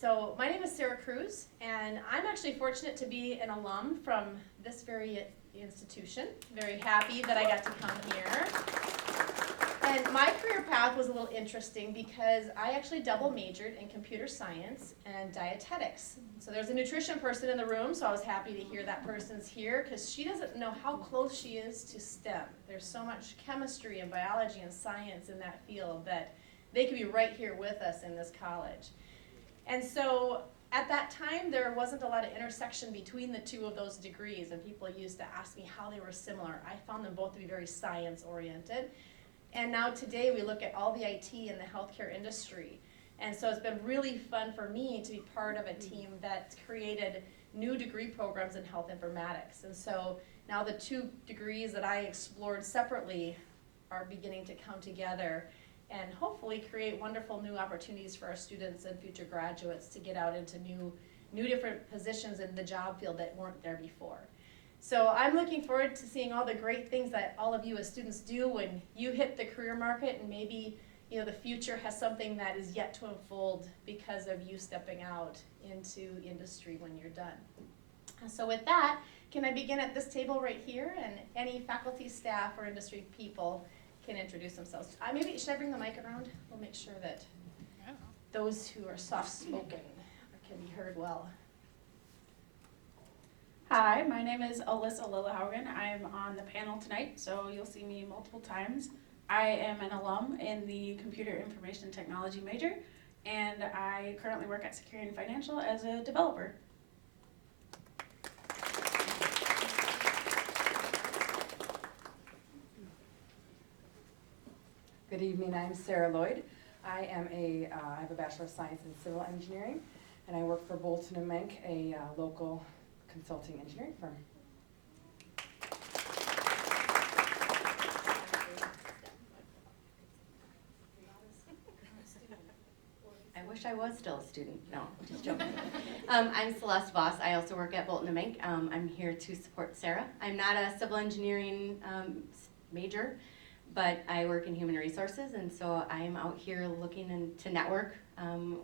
So my name is Alysa Cruz, and I'm actually fortunate to be an alum from this very institution. Very happy that I got to come here. And my career path was a little interesting because I actually double majored in computer science and dietetics. So there's a nutrition person in the room, so I was happy to hear that person's here because she doesn't know how close she is to STEM. There's so much chemistry and biology and science in that field that they could be right here with us in this college. And so at that time, there wasn't a lot of intersection between the two of those degrees, and people used to ask me how they were similar. I found them both to be very science-oriented. And now today, we look at all the IT in the healthcare industry. And so it's been really fun for me to be part of a team that created new degree programs in health informatics. And so now the two degrees that I explored separately are beginning to come together and hopefully create wonderful new opportunities for our students and future graduates to get out into new different positions in the job field that weren't there before. So I'm looking forward to seeing all the great things that all of you as students do when you hit the career market, and maybe the future has something that is yet to unfold because of you stepping out into industry when you're done. So with that, can I begin at this table right here, and any faculty, staff, or industry people can introduce themselves. Maybe should I bring the mic around? We'll make sure that those who are soft-spoken can be heard well. Hi, my name is ELISA L Aharon. I'm on the panel tonight, so you'll see me multiple times. I am an alum in the Computer Information Technology major, and I currently work at Security and Financial as a developer. Good evening, I'm Sarah Lloyd. I have a Bachelor of Science in Civil Engineering, and I work for Bolton & Menk, a local consulting engineering firm. I wish I was still a student. No, just joking. I'm Celeste Voss. I also work at Bolton & Menk. I'm here to support Sarah. I'm not a civil engineering major, but I work in human resources, and so I'm out here looking to network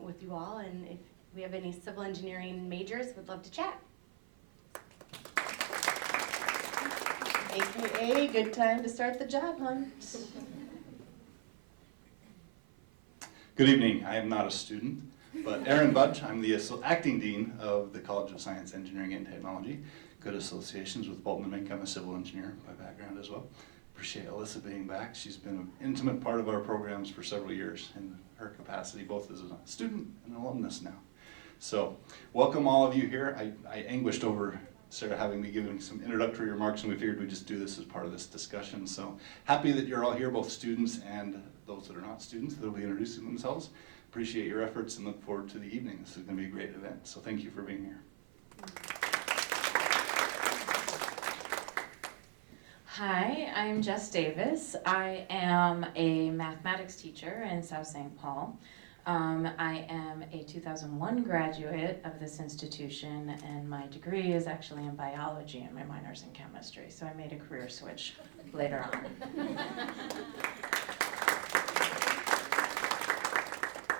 with you all, and if we have any civil engineering majors, would love to chat. AKA, good time to start the job hunt. Good evening. I am not a student, but Aaron Budge. I'm the acting dean of the College of Science, Engineering, and Technology. Good associations with Bolton & Menk. I'm a civil engineer by background as well. Appreciate Alyssa being back. She's been an intimate part of our programs for several years in her capacity, both as a student and an alumnus now. So welcome all of you here. I anguished over Sarah having me giving some introductory remarks, and we figured we'd just do this as part of this discussion. So happy that you're all here, both students and those that are not students that will be introducing themselves. Appreciate your efforts and look forward to the evening. This is going to be a great event, so thank you for being here. Hi, I'm Jess Davis. I am a mathematics teacher in South St. Paul. I am a 2001 graduate of this institution, and my degree is actually in biology and my minor's in chemistry, so I made a career switch later on.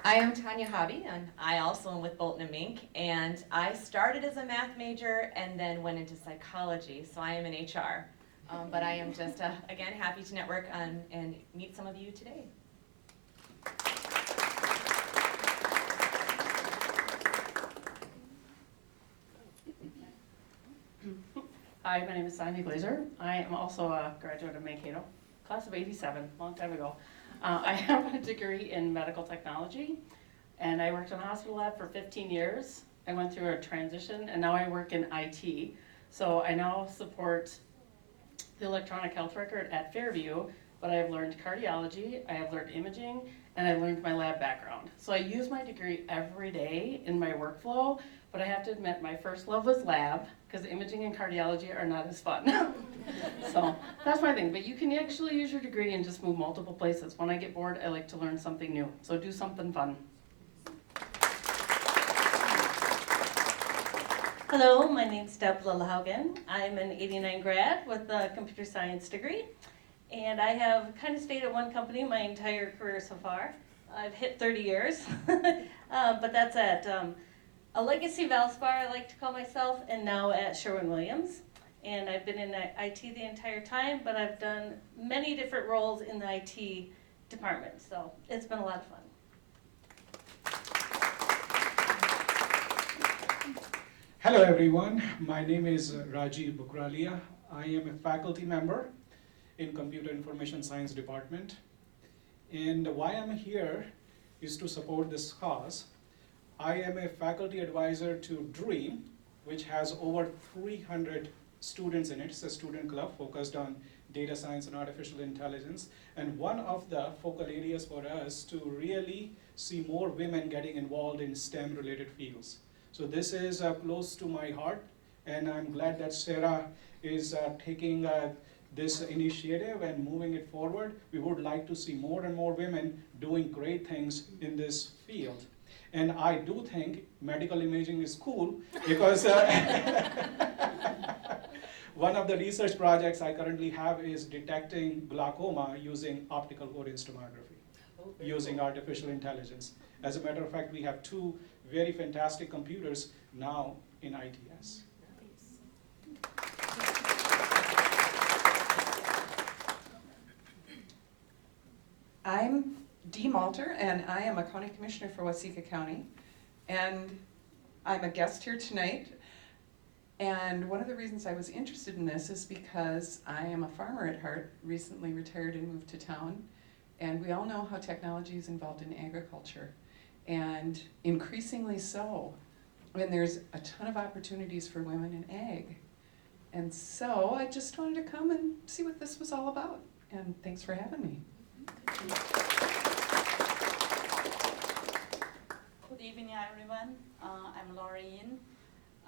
I am Tonya Hobby, and I also am with Bolton & Menk, and I started as a math major and then went into psychology, so I am in HR. But I am just, again, happy to network and meet some of you today. Hi, my name is Glazer. I am also a graduate of Mankato, class of '87, long time ago. I have a degree in medical technology, and I worked in a hospital lab for 15 years. I went through a transition, and now I work in IT. So I now support the electronic health record at Fairview, but I have learned cardiology, I have learned imaging, and I learned my lab background. So I use my degree every day in my workflow, but I have to admit my first love was lab, because imaging and cardiology are not as fun. So that's my thing, but you can actually use your degree and just move multiple places. When I get bored, I like to learn something new, so do something fun. Hello, my name's Devlin Hagen. I'm an '89 grad with a computer science degree, and I have kind of stayed at one company my entire career so far. I've hit 30 years, but that's at a legacy Valspar, I like to call myself, and now at Sherwin-Williams. And I've been in IT the entire time, but I've done many different roles in the IT department, so it's been a lot of fun. Hello everyone, my name is Rajee Burger. I am a faculty member in Computer Information Science Department. And why I'm here is to support this cause. I am a faculty advisor to DREAM, which has over 300 students in it. It's a student club focused on data science and artificial intelligence. And one of the focal areas for us to really see more women getting involved in STEM related fields. So this is close to my heart, and I'm glad that Sarah is taking this initiative and moving it forward. We would like to see more and more women doing great things in this field. And I do think medical imaging is cool because one of the research projects I currently have is detecting glaucoma using optical coherence tomography, using artificial intelligence. As a matter of fact, we have 2 very fantastic computers now in ITS. I'm Dee Malter, and I am a county commissioner for Waseca County. And I'm a guest here tonight. And one of the reasons I was interested in this is because I am a farmer at heart, recently retired and moved to town. And we all know how technology is involved in agriculture. And increasingly so, when there's a ton of opportunities for women in ag. And so I just wanted to come and see what this was all about. And thanks for having me. Good evening, everyone. I'm Lorraine.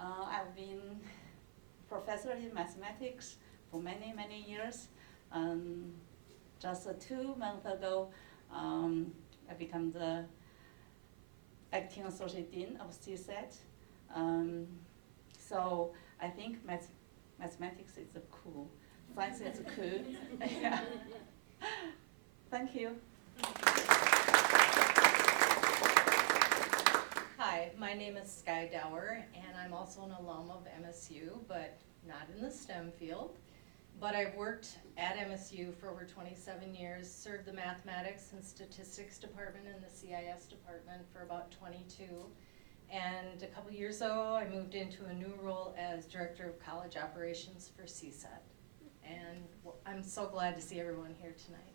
I've been professor in mathematics for many, many years. Just 2 months ago, I became the acting associate dean of CSET. So I think mathematics is cool. Science is cool. Yeah. Thank you. Hi, my name is Sky Gower, and I'm also an alum of MSU, but not in the STEM field. But I've worked at MSU for over 27 years, served the mathematics and statistics department and the CIS department for about 22. And a couple years ago, I moved into a new role as director of college operations for CSET. And I'm so glad to see everyone here tonight.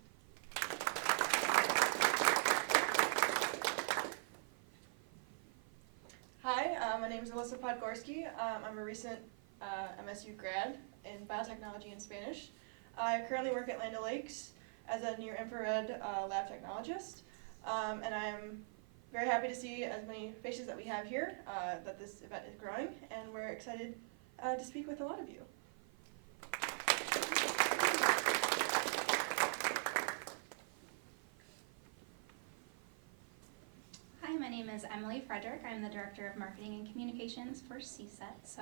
Hi, my name is Alysa Podgorski. I'm a recent MSU grad in biotechnology and Spanish. I currently work at Land O'Lakes as a near-infrared lab technologist, and I'm very happy to see as many faces that we have here, that this event is growing, and we're excited to speak with a lot of you. Hi, my name is Emily Frederick. I'm the Director of Marketing and Communications for CSET. So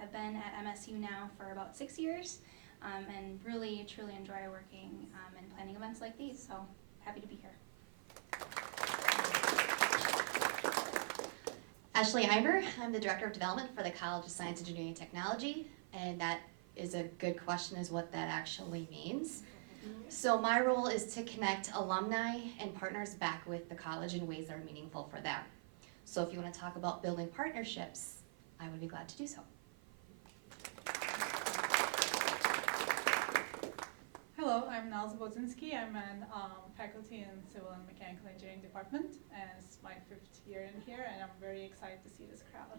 I've been at MSU now for about 6 years, and really, truly enjoy working and planning events like these. So happy to be here. Ashley Heimer, I'm the Director of Development for the College of Science, Engineering, and Technology, and that is a good question, is what that actually means. So my role is to connect alumni and partners back with the college in ways that are meaningful for them. So if you want to talk about building partnerships, I would be glad to do so. Hello, I'm Nalza Bodzinski. I'm an faculty in Civil and Mechanical Engineering Department, and it's my 5th year in here, and I'm very excited to see this crowd.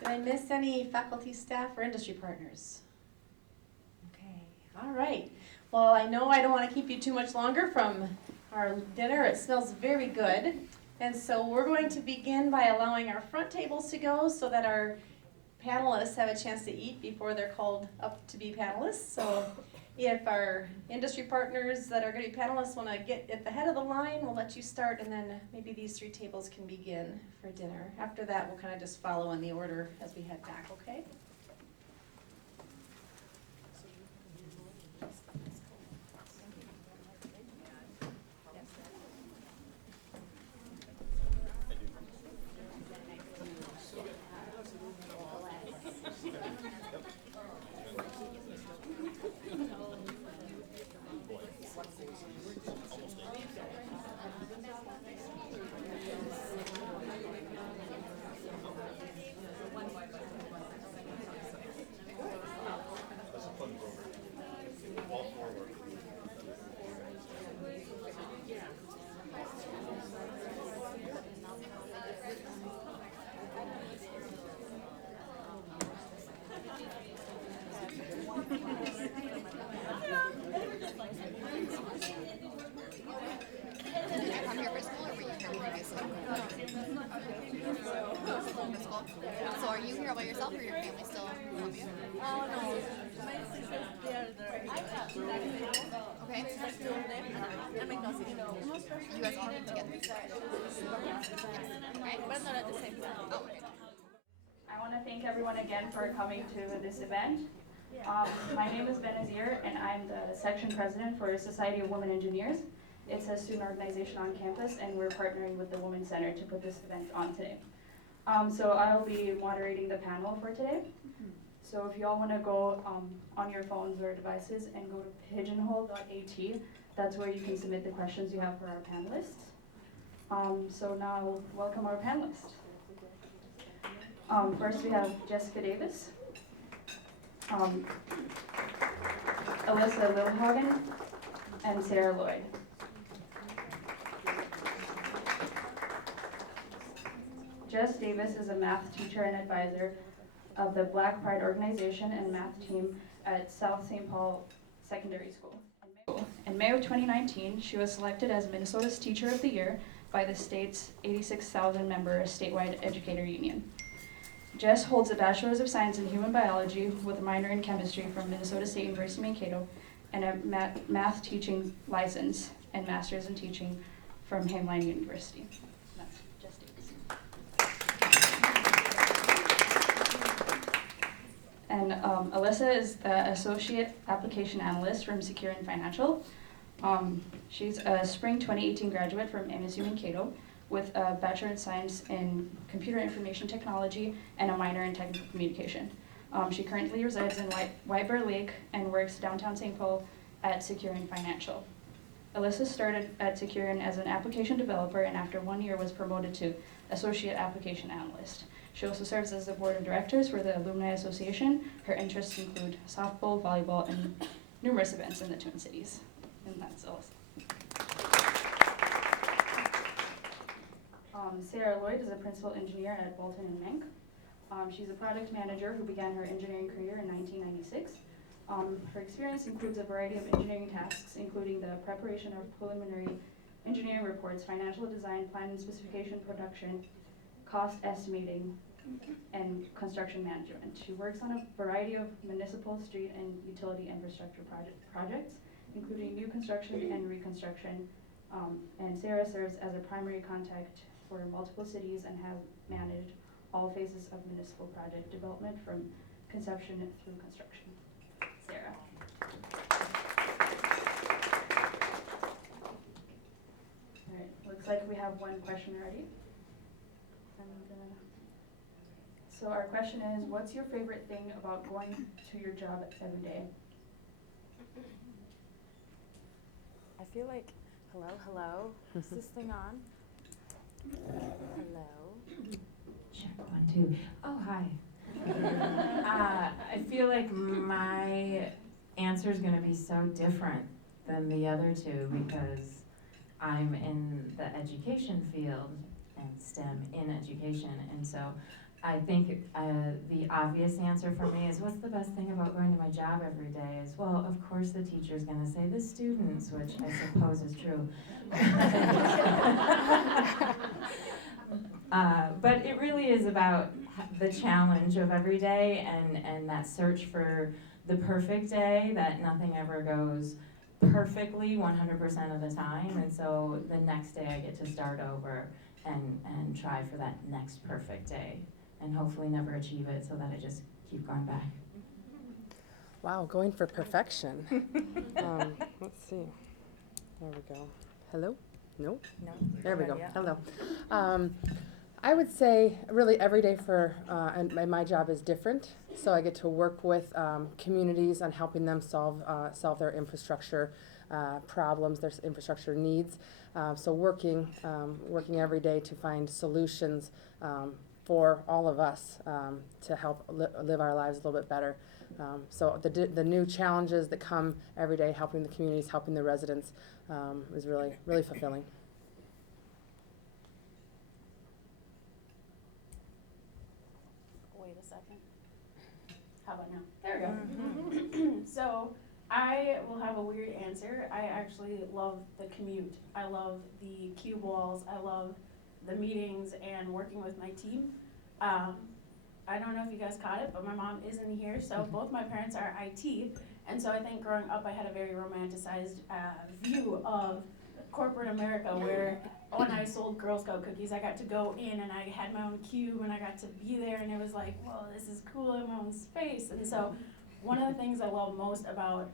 Did I miss any faculty, staff, or industry partners? Okay, all right. Well, I know I don't want to keep you too much longer from our dinner. It smells very good. And so we're going to begin by allowing our front tables to go so that our panelists have a chance to eat before they're called up to be panelists. So if our industry partners that are going to be panelists want to get at the head of the line, we'll let you start, and then maybe these 3 tables can begin for dinner. After that, we'll kind of just follow in the order as we head back, okay? longer your family still love you? Oh, no. My sisters, they are there. Okay. And my cousin. You guys all live together? Okay, but not at the same time. Oh, okay. I want to thank everyone again for coming to this event. My name is Benazir, and I'm the section president for Society of Women Engineers. It's a student organization on campus, and we're partnering with the Women's Center to put this event on today. So I'll be moderating the panel for today. So if you all want to go on your phones or devices and go to pigeonhole.at, that's where you can submit the questions you have for our panelists. So now, welcome our panelists. First we have Jessica Davis, ELISA L Aharon, and Sarah Lloyd. Jess Davis is a math teacher and advisor of the Black Pride organization and math team at South St. Paul Secondary School. In May of 2019, she was selected as Minnesota's Teacher of the Year by the state's 86,000 member statewide educator union. Jess holds a Bachelor's of Science in Human Biology with a minor in chemistry from Minnesota State University Mankato and a math teaching license and master's in teaching from Hamline University. That's Jess Davis. And Alyssa is the Associate Application Analyst from Secure and Financial. She's a spring 2018 graduate from MSU Mankato with a Bachelor in Science in Computer Information Technology and a minor in Technical Communication. She currently resides in White Bear Lake and works downtown St. Paul at Secure and Financial. Alyssa started at Secure as an application developer and after 1 year was promoted to Associate Application Analyst. She also serves as the board of directors for the Alumni Association. Her interests include softball, volleyball, and numerous events in the Twin Cities. And that's Alyssa. Sarah Lloyd is a principal engineer at Bolton & Mank. She's a product manager who began her engineering career in 1996. Her experience includes a variety of engineering tasks, including the preparation of preliminary engineering reports, financial design, plan and specification production, cost estimating, and construction management. She works on a variety of municipal, street, and utility infrastructure projects, including new construction and reconstruction. And Sarah serves as a primary contact for multiple cities and has managed all phases of municipal project development from conception through construction. Sarah. All right, looks like we have one question already. So our question is, what's your favorite thing about going to your job every day? I feel like, hello, is this thing on? Hello? Check 1, 2. Oh, hi. I feel like my answer is going to be so different than the other two because I'm in the education field and STEM in education, and so I think the obvious answer for me is what's the best thing about going to my job every day is, well, of course the teacher's going to say the students, which I suppose is true. But it really is about the challenge of every day and that search for the perfect day, that nothing ever goes perfectly 100% of the time, and so the next day I get to start over and try for that next perfect day. And hopefully never achieve it so that I just keep going back. Wow, going for perfection. Let's see. There we go. Hello? Nope. No. There we go. Yeah. Hello. I would say really every day and my job is different. So I get to work with communities on helping them solve their infrastructure problems, their infrastructure needs. So working every day to find solutions for all of us to help live our lives a little bit better. So the new challenges that come every day, helping the communities, helping the residents, is really, really fulfilling. Wait a second. How about now? There we go. So I will have a weird answer. I actually love the commute. I love the cube walls. I love the meetings and working with my team. I don't know if you guys caught it, but my mom isn't here, so both my parents are IT. And so I think growing up, I had a very romanticized view of corporate America, where when I sold Girl Scout cookies, I got to go in and I had my own cube and I got to be there, and it was like, whoa, this is cool in my own space. And so one of the things I love most about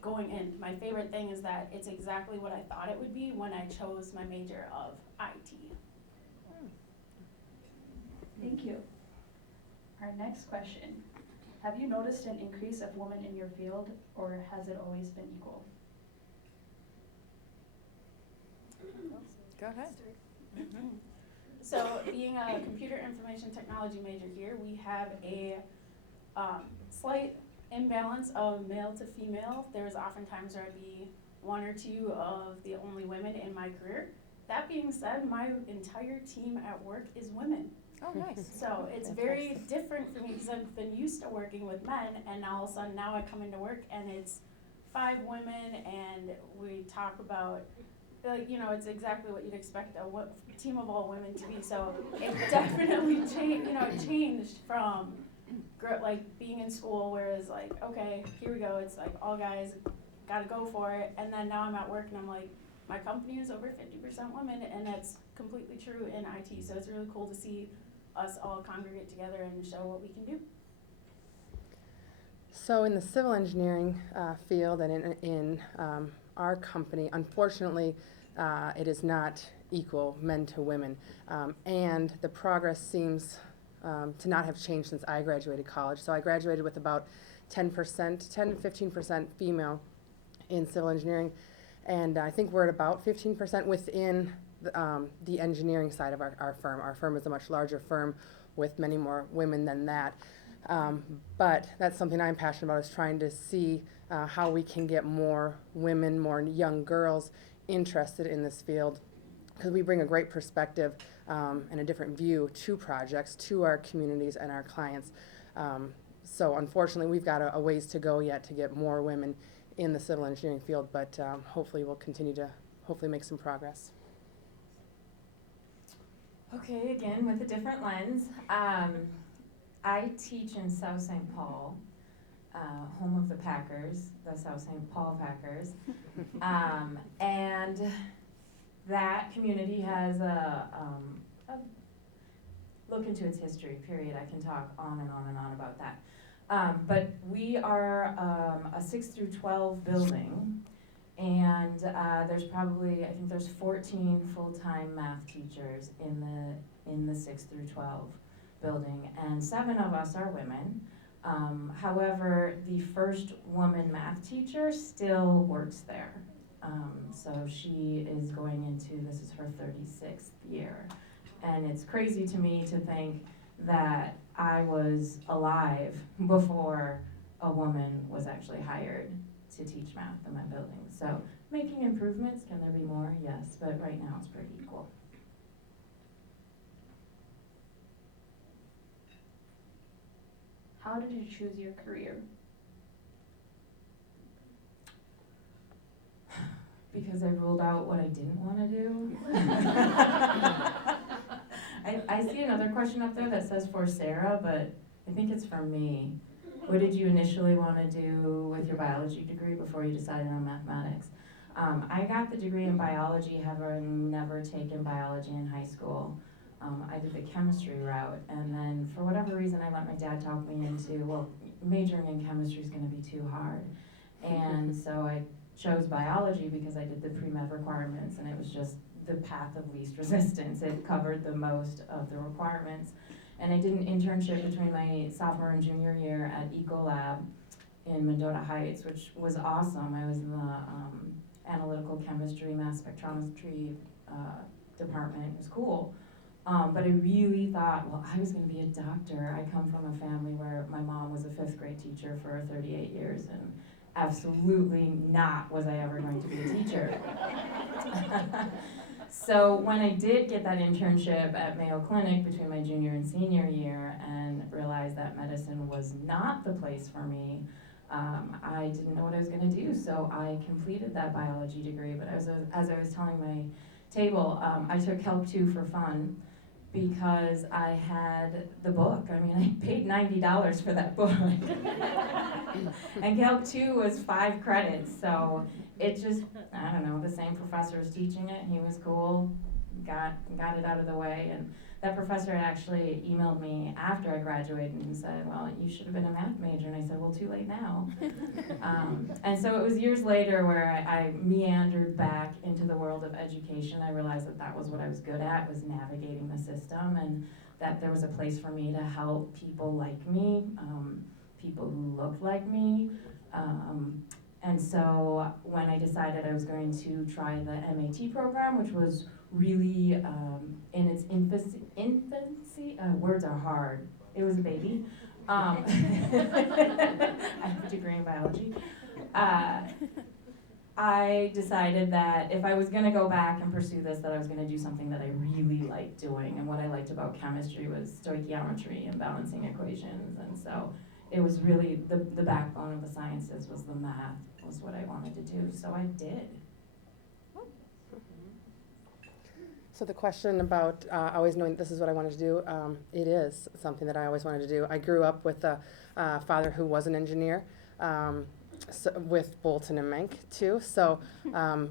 going in, my favorite thing is that it's exactly what I thought it would be when I chose my major of IT. Thank you. Our next question. Have you noticed an increase of women in your field, or has it always been equal? Go ahead. So being a computer information technology major here, we have a slight imbalance of male to female. There's oftentimes where I'd be one or two of the only women in my career. That being said, my entire team at work is women. Oh, nice. So it's very different for me because I've been used to working with men, and all of a sudden now I come into work and it's 5 women, and we talk about, like, you know, it's exactly what you'd expect a team of all women to be. So it definitely changed from like being in school, where it's like, okay, here we go, it's like all guys, gotta go for it. And then now I'm at work and I'm like, my company is over 50% women, and that's completely true in IT. So it's really cool to see us all congregate together and show what we can do. So in the civil engineering field and in our company, unfortunately, it is not equal men to women. And the progress seems to not have changed since I graduated college. So I graduated with about 10 to 15% female in civil engineering. And I think we're at about 15% within the engineering side of our firm. Our firm is a much larger firm with many more women than that. But that's something I'm passionate about, is trying to see how we can get more women, more young girls interested in this field, because we bring a great perspective and a different view to projects, to our communities and our clients. So unfortunately, we've got a ways to go yet to get more women in the civil engineering field, but hopefully we'll continue to make some progress. Okay, again, with a different lens. I teach in South St. Paul, home of the Packers, the South St. Paul Packers. And that community has a look into its history, period. I can talk on and on and on about that. But we are a 6 through 12 building, and there's probably, I think there's 14 full-time math teachers in the 6 through 12 building, and 7 of us are women. However, the first woman math teacher still works there. So she is going into, this is her 36th year. And it's crazy to me to think that I was alive before a woman was actually hired to teach math in my building. So making improvements, can there be more? Yes, but right now it's pretty equal. How did you choose your career? Because I ruled out what I didn't want to do. I see another question up there that says for Sarah, but I think it's for me. What did you initially want to do with your biology degree before you decided on mathematics? I got the degree in biology, having never taken biology in high school. I did the chemistry route, and then for whatever reason I let my dad talk me into, well, majoring in chemistry is going to be too hard. And so I chose biology because I did the pre-med requirements, and it was just the path of least resistance. It covered the most of the requirements. And I did an internship between my sophomore and junior year at Ecolab in Mendota Heights, which was awesome. I was in the analytical chemistry, mass spectrometry department. It was cool. But I really thought, well, I was going to be a doctor. I come from a family where my mom was a 5th grade teacher for 38 years, and absolutely not was I ever going to be a teacher. So when I did get that internship at Mayo Clinic between my junior and senior year and realized that medicine was not the place for me, I didn't know what I was going to do. So I completed that biology degree, but as I was telling my table, I took Calc 2 for fun, because I had the book. I mean, I paid $90 for that book. And Calc 2 was 5 credits, so it just, I don't know, the same professor was teaching it, he was cool, got it out of the way, and that professor actually emailed me after I graduated and said, well, you should have been a math major, and I said, well, too late now. And so it was years later where I meandered back into the world of education. I realized that that was what I was good at, was navigating the system, and that there was a place for me to help people like me, people who looked like me. And so when I decided I was going to try the MAT program, which was really in its infancy, words are hard, it was a baby. I have a degree in biology. I decided that if I was gonna go back and pursue this, that I was gonna do something that I really liked doing. And what I liked about chemistry was stoichiometry and balancing equations. And so it was really the backbone of the sciences was the math, was what I wanted to do. So I did. So the question about always knowing this is what I wanted to do, it is something that I always wanted to do. I grew up with a father who was an engineer, so with Bolton and Menk too, so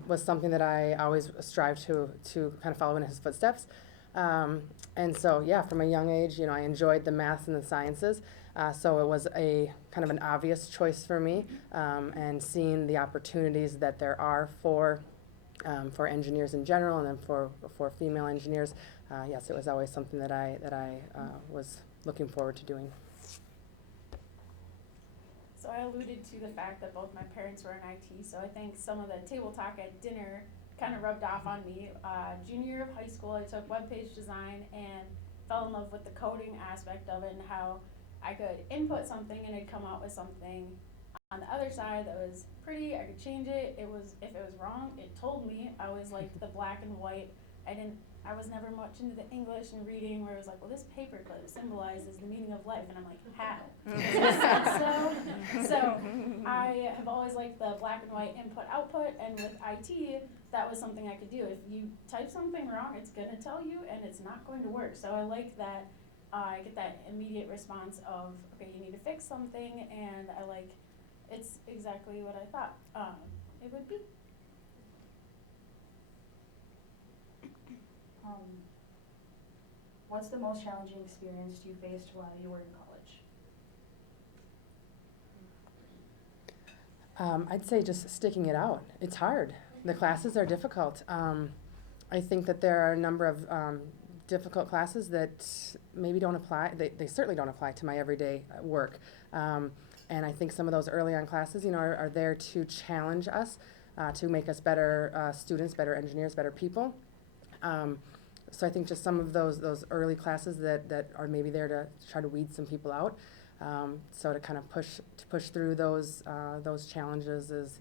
was something that I always strived to kind of follow in his footsteps. And so yeah, from a young age, I enjoyed the math and the sciences, so it was a kind of an obvious choice for me, and seeing the opportunities that there are for engineers in general, and then for female engineers, yes, it was always something that I was looking forward to doing. So I alluded to the fact that both my parents were in IT, so I think some of the table talk at dinner kind of rubbed off on me. Junior year of high school, I took web page design and fell in love with the coding aspect of it and how I could input something and it'd come out with something on the other side that was pretty. I could change it. If it was wrong, it told me. I always liked the black and white. I was never much into the English and reading where it was like, well, this paperclip symbolizes the meaning of life, and I'm like, how? So I have always liked the black and white input-output, and with IT, that was something I could do. If you type something wrong, it's gonna tell you, and it's not going to work. So I like that I get that immediate response of, okay, you need to fix something, and it's exactly what I thought it would be. What's the most challenging experience you faced while you were in college? I'd say just sticking it out. It's hard. The classes are difficult. I think that there are a number of difficult classes that maybe don't apply. They certainly don't apply to my everyday work. And I think some of those early on classes, are there to challenge us, to make us better students, better engineers, better people. So I think just some of those early classes that are maybe there to try to weed some people out. So to kind of push through those challenges is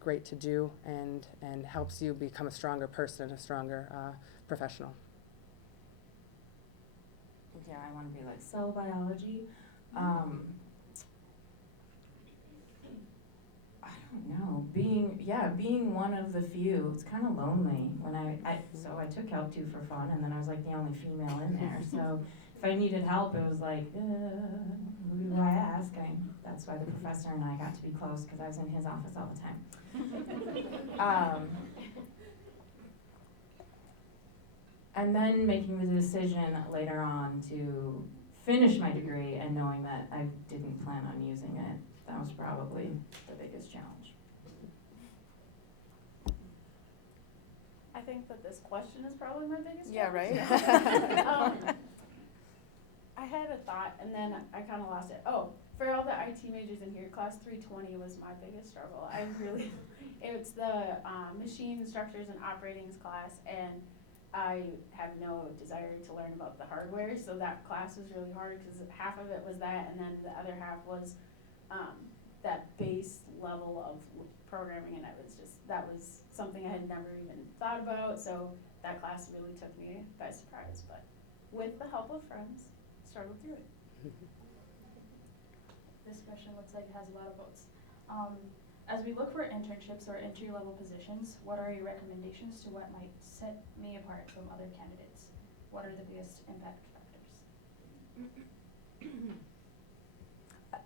great to do, and helps you become a stronger person, a stronger professional. Yeah, I want to be like cell biology. I don't know, being one of the few, it's kind of lonely when so I took Calc 2 for fun, and then I was like the only female in there, so if I needed help, it was like, who do I ask? That's why the professor and I got to be close, because I was in his office all the time. And then making the decision later on to finish my degree and knowing that I didn't plan on using it, that was probably the biggest challenge. I think that this question is probably my biggest Yeah, right? I had a thought, and then I kind of lost it. Oh, for all the IT majors in here, class 320 was my biggest struggle. It's the machine structures and operatings class, and I have no desire to learn about the hardware, so that class was really hard because half of it was that, and then the other half was that base level of programming, and that was something I had never even thought about, so that class really took me by surprise, but with the help of friends, struggled through it. This question looks like it has a lot of votes. As we look for internships or entry-level positions, what are your recommendations to what might set me apart from other candidates? what are the biggest impact factors?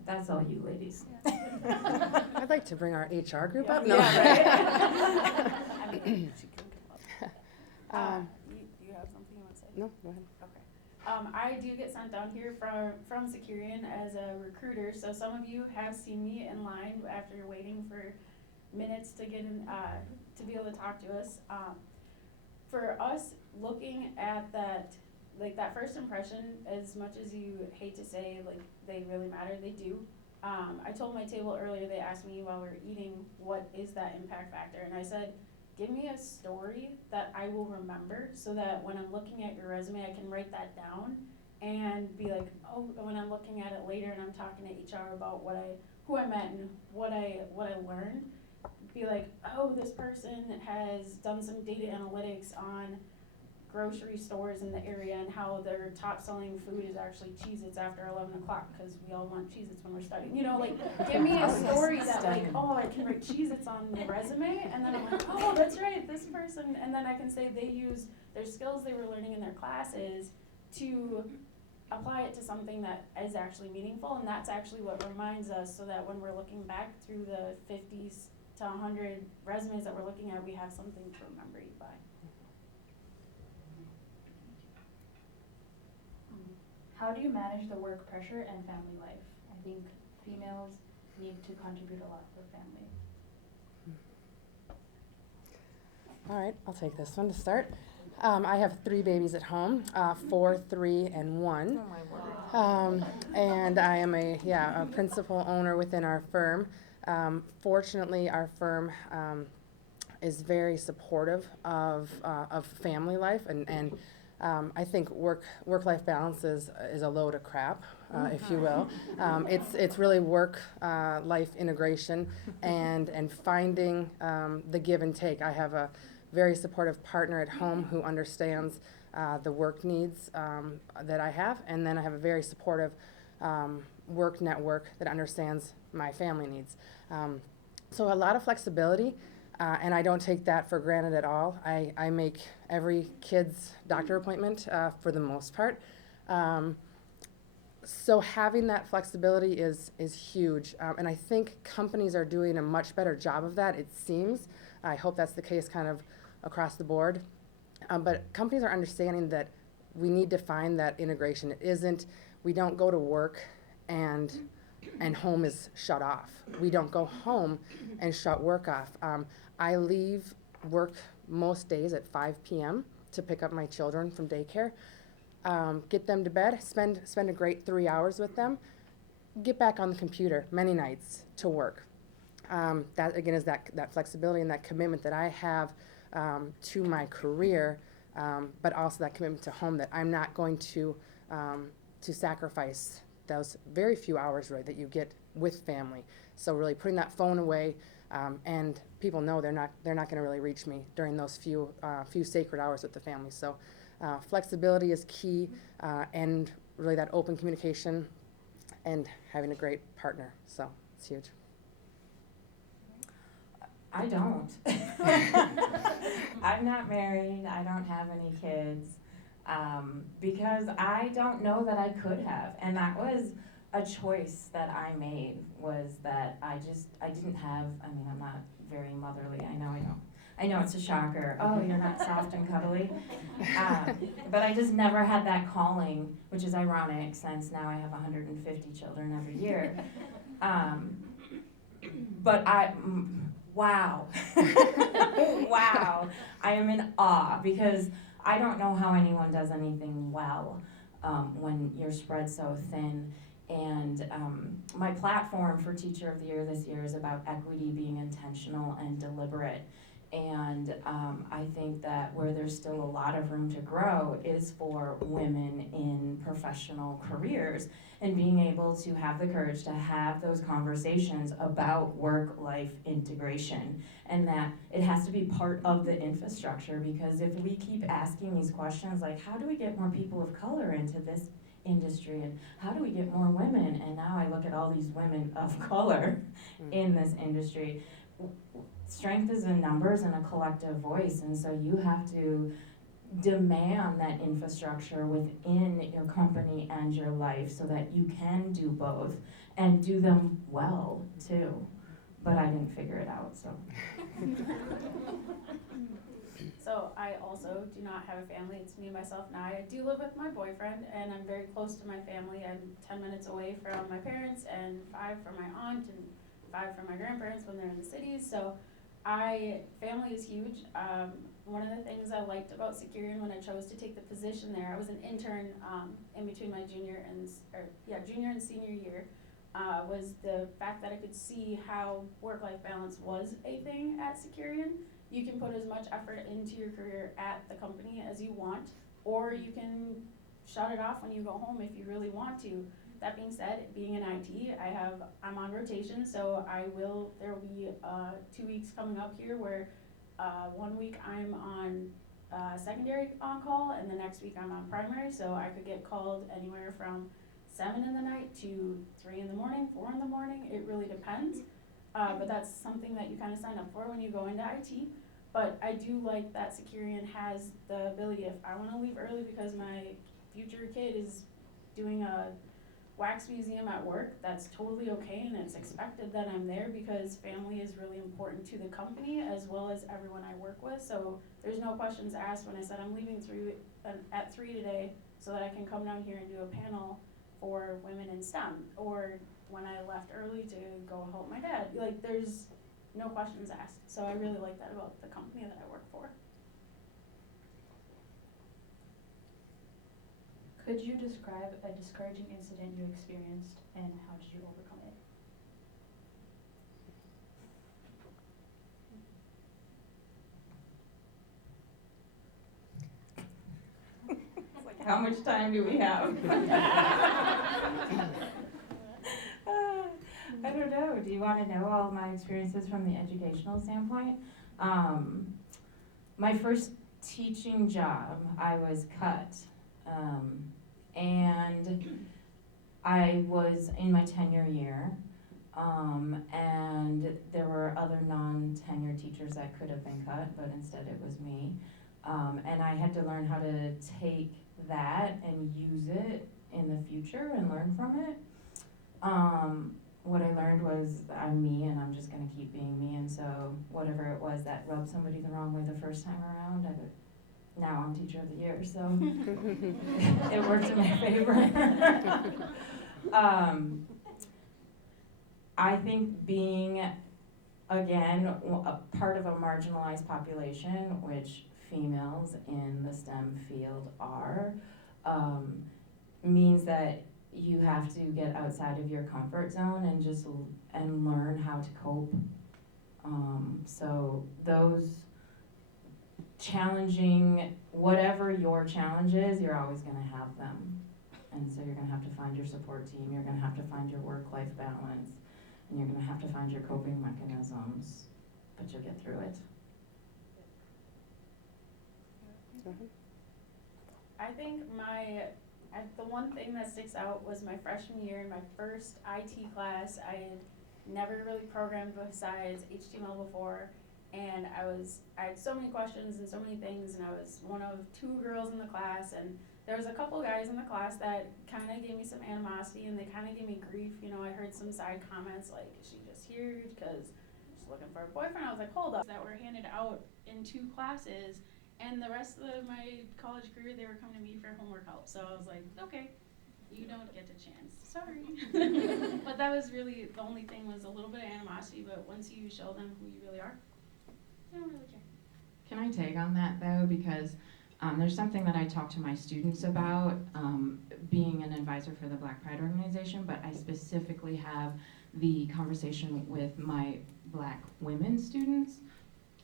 That's all you ladies. I'd like to bring our HR group up. No. Yeah, right? I mean, she can come up. You have something you want to say? No, go ahead. Okay. I do get sent down here from Securian as a recruiter, so some of you have seen me in line after waiting for minutes to get in, to be able to talk to us. For us, looking at that, like that first impression, as much as you hate to say, like they really matter, they do. I told my table earlier, they asked me while we were eating, what is that impact factor? And I said, give me a story that I will remember so that when I'm looking at your resume, I can write that down and be like, oh, when I'm looking at it later and I'm talking to HR about who I met and what I learned, be like, oh, this person has done some data analytics on grocery stores in the area and how their top selling food is actually Cheez-Its after 11 o'clock because we all want Cheez-Its when we're studying. You know, like, give me a story that like, oh, I can write Cheez-Its on the resume, and then I'm like, oh, that's right, this person, and then I can say they use their skills they were learning in their classes to apply it to something that is actually meaningful, and that's actually what reminds us so that when we're looking back through the 50s to 100 resumes that we're looking at, we have something to remember you by. How do you manage the work pressure and family life? I think females need to contribute a lot for family. All right, I'll take this one to start. I have 3 babies at home, 4, 3, and 1. Oh my word. And I am a principal owner within our firm. Fortunately, our firm is very supportive of family life, and I think work-life balance is a load of crap, if you will. It's really work-life integration and finding the give and take. I have a very supportive partner at home who understands the work needs that I have, and then I have a very supportive work network that understands my family needs. So a lot of flexibility. And I don't take that for granted at all. I make every kid's doctor appointment for the most part. So having that flexibility is huge. And I think companies are doing a much better job of that, it seems. I hope that's the case kind of across the board. But companies are understanding that we need to find that integration. It isn't, we don't go to work and home is shut off. We don't go home and shut work off. I leave work most days at 5 p.m. to pick up my children from daycare, get them to bed, spend a great 3 hours with them, get back on the computer many nights to work. That again is that flexibility and that commitment that I have to my career, but also that commitment to home that I'm not going to sacrifice those very few hours really that you get with family. So really putting that phone away, and people know they're not going to really reach me during those few sacred hours with the family. So flexibility is key, and really that open communication and having a great partner. So it's huge. I don't. I'm not married. I don't have any kids. Because I don't know that I could have, and that was a choice that I made, was that I didn't have, I mean, I'm not very motherly, I know it's a shocker, oh, you're not soft and cuddly, but I just never had that calling, which is ironic since now I have 150 children every year, but wow, wow, I am in awe, because I don't know how anyone does anything well when you're spread so thin. And my platform for Teacher of the Year this year is about equity being intentional and deliberate. And I think that where there's still a lot of room to grow is for women in professional careers, and being able to have the courage to have those conversations about work-life integration, and that it has to be part of the infrastructure, because if we keep asking these questions like, how do we get more people of color into this industry, and how do we get more women, and now I look at all these women of color in this industry. Strength is in numbers and a collective voice, and so you have to demand that infrastructure within your company and your life so that you can do both and do them well too. But I didn't figure it out, so. So I also do not have a family. It's me, myself, and I do live with my boyfriend, and I'm very close to my family. I'm 10 minutes away from my parents, and 5 from my aunt, and 5 from my grandparents when they're in the cities. So family is huge. One of the things I liked about Securian when I chose to take the position there, I was an intern in between my junior and senior year, was the fact that I could see how work-life balance was a thing at Securian. You can put as much effort into your career at the company as you want, or you can shut it off when you go home if you really want to. That being said, being in IT, I'm on rotation, so there will be 2 weeks coming up here where 1 week I'm on secondary on call, and the next week I'm on primary, so I could get called anywhere from 7 in the night to 3 in the morning, 4 in the morning. It really depends. But that's something that you kind of sign up for when you go into IT. But I do like that Securian has the ability, if I want to leave early because my future kid is doing a wax museum at work, that's totally okay, and it's expected that I'm there because family is really important to the company as well as everyone I work with. So there's no questions asked when I said I'm leaving at 3 today so that I can come down here and do a panel for women in STEM, or when I left early to go help my dad. Like, there's no questions asked. So I really like that about the company that I work for. Could you describe a discouraging incident you experienced and how did you overcome it? How much time do we have? I don't know. Do you want to know all my experiences from the educational standpoint? My first teaching job, I was cut. And I was in my tenure year. And there were other non-tenure teachers that could have been cut, but instead it was me. And I had to learn how to take that and use it in the future and learn from it. What I learned was I'm me and I'm just gonna keep being me, and so whatever it was that rubbed somebody the wrong way the first time around, now I'm teacher of the year, so it worked in my favor. I think being, again, a part of a marginalized population, which females in the STEM field are, means that you have to get outside of your comfort zone and learn how to cope. So those challenging, whatever your challenge is, you're always gonna have them. And so you're gonna have to find your support team, you're gonna have to find your work-life balance, and you're gonna have to find your coping mechanisms, but you'll get through it. I think the one thing that sticks out was my freshman year in my first IT class. I had never really programmed besides HTML before, and I had so many questions and so many things, and I was one of 2 girls in the class, and there was a couple guys in the class that kind of gave me some animosity, and they kind of gave me grief. You know, I heard some side comments like, is she just here because she's looking for a boyfriend? I was like, hold up. That were handed out in 2 classes. And the rest of my college career, they were coming to me for homework help. So I was like, okay, you don't get a chance. Sorry. But that was really, the only thing was a little bit of animosity. But once you show them who you really are, they don't really care. Can I tag on that, though? Because there's something that I talk to my students about, being an advisor for the Black Pride organization, but I specifically have the conversation with my Black women students,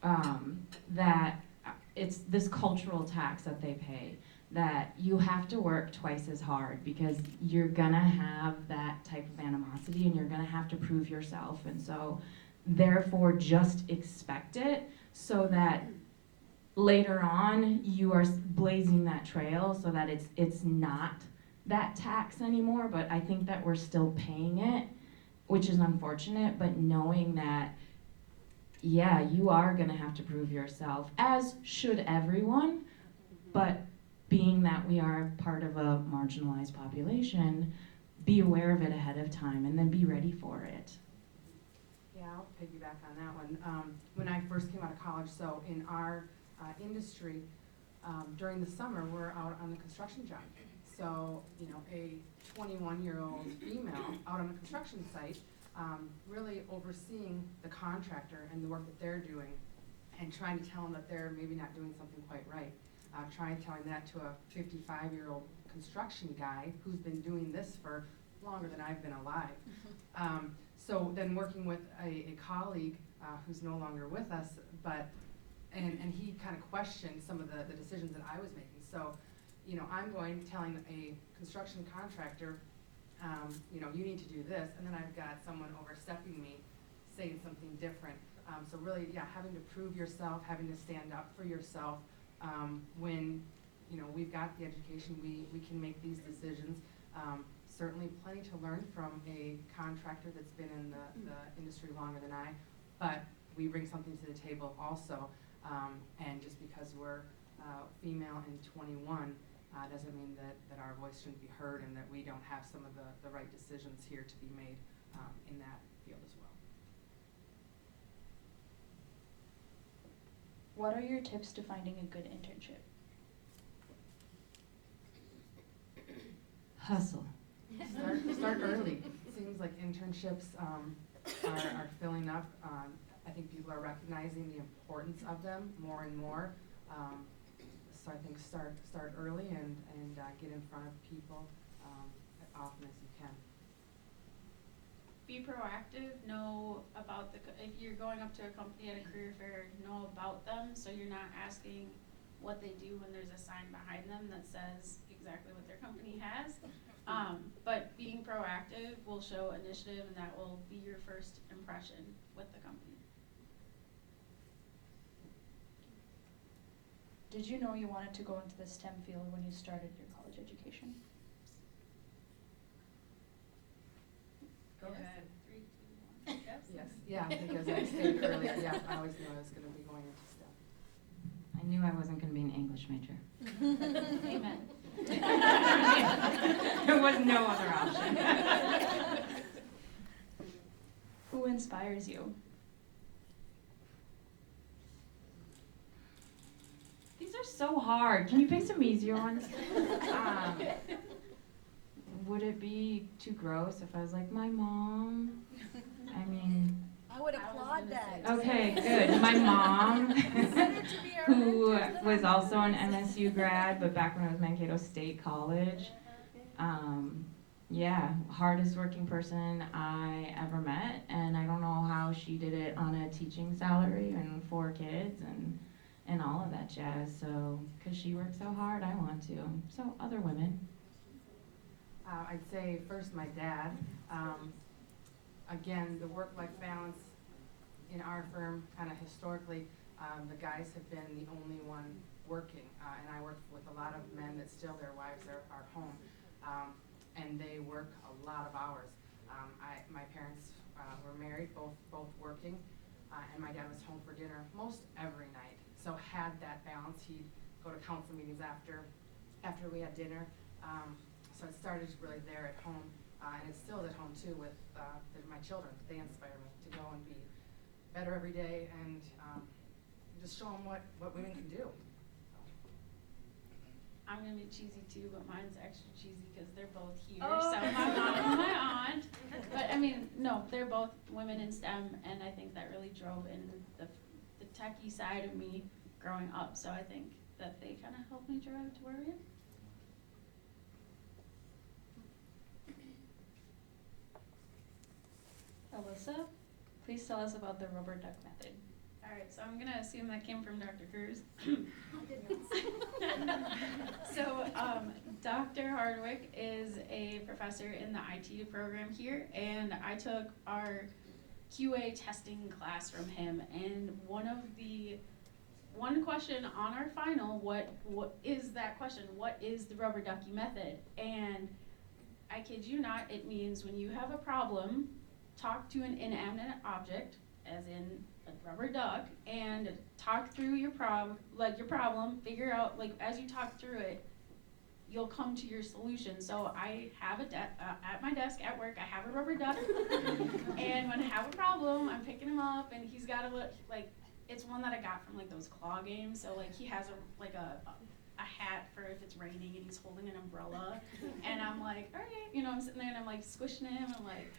that it's this cultural tax that they pay, that you have to work twice as hard because you're gonna have that type of animosity and you're gonna have to prove yourself. And so therefore just expect it so that later on you are blazing that trail so that it's not that tax anymore. But I think that we're still paying it, which is unfortunate, but knowing that yeah, you are gonna have to prove yourself, as should everyone, But being that we are part of a marginalized population, be aware of it ahead of time and then be ready for it. Yeah, I'll piggyback on that one. When I first came out of college, so in our industry, during the summer, we're out on the construction job. So, you know, a 21-year-old female out on a construction site, really overseeing the contractor and the work that they're doing and trying to tell them that they're maybe not doing something quite right. Trying telling that to a 55-year-old construction guy who's been doing this for longer than I've been alive. So then working with a colleague who's no longer with us, but and he kind of questioned some of the decisions that I was making. So, you know, I'm going telling a construction contractor, you know, you need to do this, and then I've got someone overstepping me saying something different. So really, yeah, having to prove yourself, having to stand up for yourself. When, you know, we've got the education, we can make these decisions. Certainly plenty to learn from a contractor that's been in the industry longer than I, but we bring something to the table also. And just because we're female and 21 doesn't mean that our voice shouldn't be heard and that we don't have some of the right decisions here to be made in that field as well. What are your tips to finding a good internship? Hustle. Start early. It seems like internships are filling up. I think people are recognizing the importance of them more and more. So I think start early and get in front of people as often as you can. Be proactive, know about if you're going up to a company at a career fair, know about them so you're not asking what they do when there's a sign behind them that says exactly what their company has. But being proactive will show initiative and that will be your first impression with the company. Did you know you wanted to go into the STEM field when you started your college education? Go ahead. 3, 2, 1. Yes. Yeah, because I stated earlier, yeah, I always knew I was going to be going into STEM. I knew I wasn't going to be an English major. Amen. There was no other option. Who inspires you? These are so hard. Can you pick some easier ones? Would it be too gross if I was like, my mom? I mean... I would applaud that. Okay, good. My mom, who was also an MSU grad, but back when it was Mankato State College. Yeah, hardest working person I ever met, and I don't know how she did it on a teaching salary and 4 kids and all of that jazz. So, because she worked so hard, I want to. So, other women. I'd say first my dad. Again, the work-life balance in our firm, kind of historically, the guys have been the only one working, and I work with a lot of men that still their wives are home, and they work a lot of hours. My parents were married, both working, and my dad was home for dinner most every night. So had that balance. He'd go to council meetings after we had dinner. So it started really there at home, and it's still at home too with my children. They inspire me to go and be better every day and just show them what women can do. I'm going to be cheesy too, but mine's extra cheesy because they're both here. Oh. So my mom and my aunt. But I mean, no, they're both women in STEM, and I think that really drove in the techie side of me growing up. So I think that they kind of helped me drive to where I am. Alyssa, please tell us about the rubber duck method. All right, so I'm going to assume that came from Dr. Cruz. So Dr. Hardwick is a professor in the IT program here, and I took our QA testing class from him, and one question on our final, what is that question? What is the rubber ducky method? And I kid you not, it means when you have a problem, talk to an inanimate object as in a rubber duck, and talk through your problem, figure out, like, as you talk through it, you'll come to your solution. So I have at my desk at work, I have a rubber duck, and when I have a problem, I'm picking him up, and he's got it's one that I got from like those claw games. So like he has a hat for if it's raining, and he's holding an umbrella, and I'm like, all right, I'm sitting there and I'm like squishing him, and I'm like,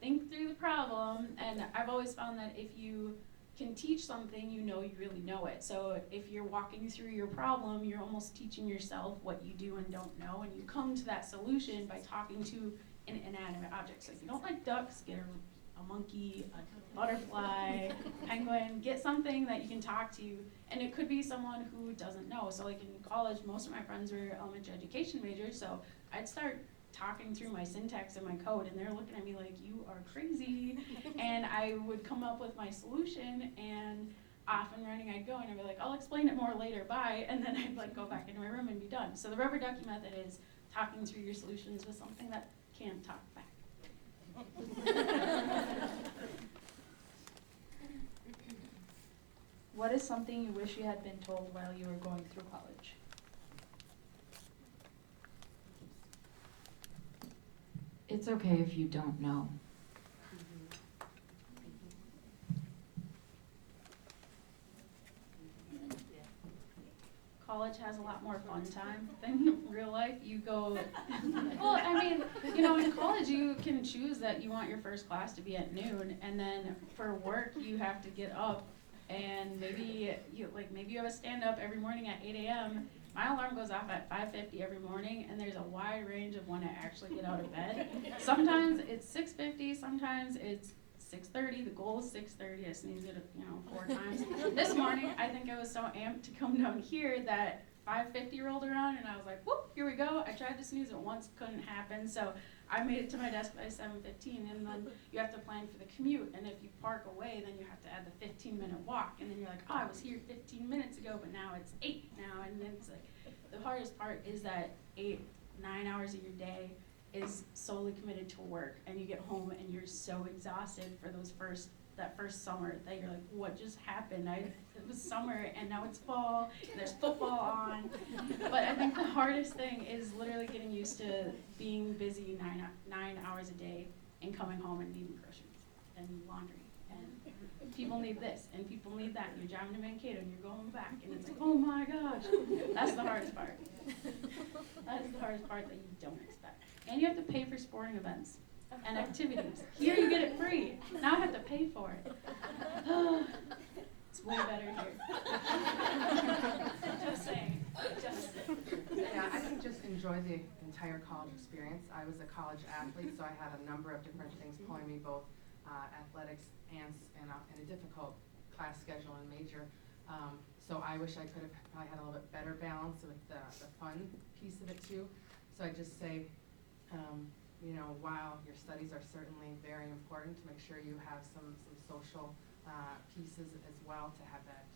think through the problem. And I've always found that if you can teach something, you really know it. So if you're walking through your problem, you're almost teaching yourself what you do and don't know, and you come to that solution by talking to an inanimate object. So if you don't like ducks, get a monkey, a butterfly, penguin, get something that you can talk to, and it could be someone who doesn't know. So like in college, most of my friends were elementary education majors, so I'd start talking through my syntax and my code, and they're looking at me like, you are crazy. And I would come up with my solution, and off and running I'd go, and I'd be like, I'll explain it more later, bye. And then I'd like go back into my room and be done. So the rubber ducky method is talking through your solutions with something that can talk back. What is something you wish you had been told while you were going through college? It's okay if you don't know. College has a lot more fun time than real life. You go, well, I mean, in college you can choose that you want your first class to be at noon, and then for work you have to get up, and maybe you have a stand up every morning at 8 a.m. My alarm goes off at 5:50 every morning, and there's a wide range of when I actually get out of bed. Sometimes it's 6:50, sometimes it's 6:30. The goal is 6:30. I sneezed it, 4 times. This morning, I think I was so amped to come down here that 5:50 rolled around, and I was like, whoop, here we go. I tried to sneeze it once, couldn't happen. So I made it to my desk by 7:15, and then you have to plan for the commute. And if you park away, then you have to add the 15-minute walk. And then you're like, oh, I was here 15 minutes ago, but now it's 8 now. And then it's like, the hardest part is that 8-9 hours of your day is solely committed to work, and you get home and you're so exhausted for that first summer that you're like, what just happened? It was summer and now it's fall, and there's football on. But I think the hardest thing is literally getting used to being busy 9 hours a day and coming home and needing groceries and laundry, and people need this and people need that, and you're driving to Mankato and you're going back, and it's like, oh my gosh, that's the hardest part. That is the hardest part that you don't expect. And you have to pay for sporting events and activities. Here you get it free. Now I have to pay for it. It's way better here. Just saying. Yeah, I can just enjoy the entire college experience. I was a college athlete, so I had a number of different things pulling me, both athletics and a difficult class schedule and major. So I wish I could have probably had a little bit better balance with the fun piece of it too. So I just say, while your studies are certainly very important, to make sure you have some social pieces as well to have that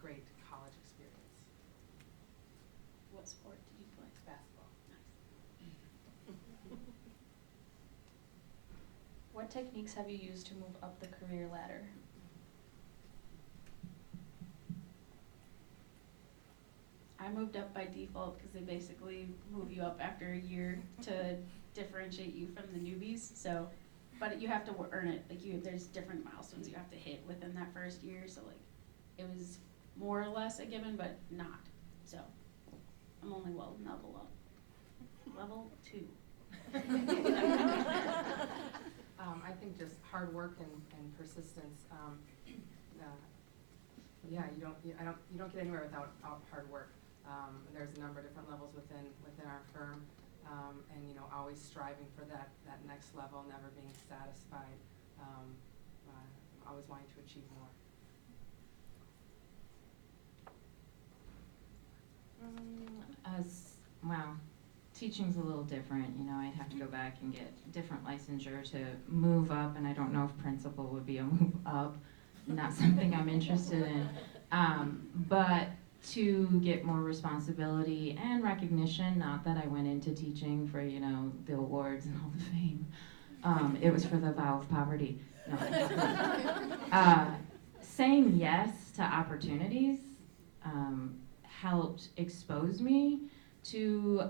great college experience. What sport did you play? Basketball. Nice. What techniques have you used to move up the career ladder? I moved up by default because they basically move you up after a year to differentiate you from the newbies. So, but you have to earn it. There's different milestones you have to hit within that first year. So it was more or less a given, but not. So I'm only level up. Level 2. I think just hard work and persistence. You don't get anywhere without hard work. There's a number of different levels within our firm, and always striving for that next level, never being satisfied, always wanting to achieve more. Teaching's a little different. I'd have to go back and get different licensure to move up, and I don't know if principal would be a move up. Not something I'm interested in. But to get more responsibility and recognition, not that I went into teaching for, the awards and all the fame. It was for the vow of poverty. No. Saying yes to opportunities helped expose me to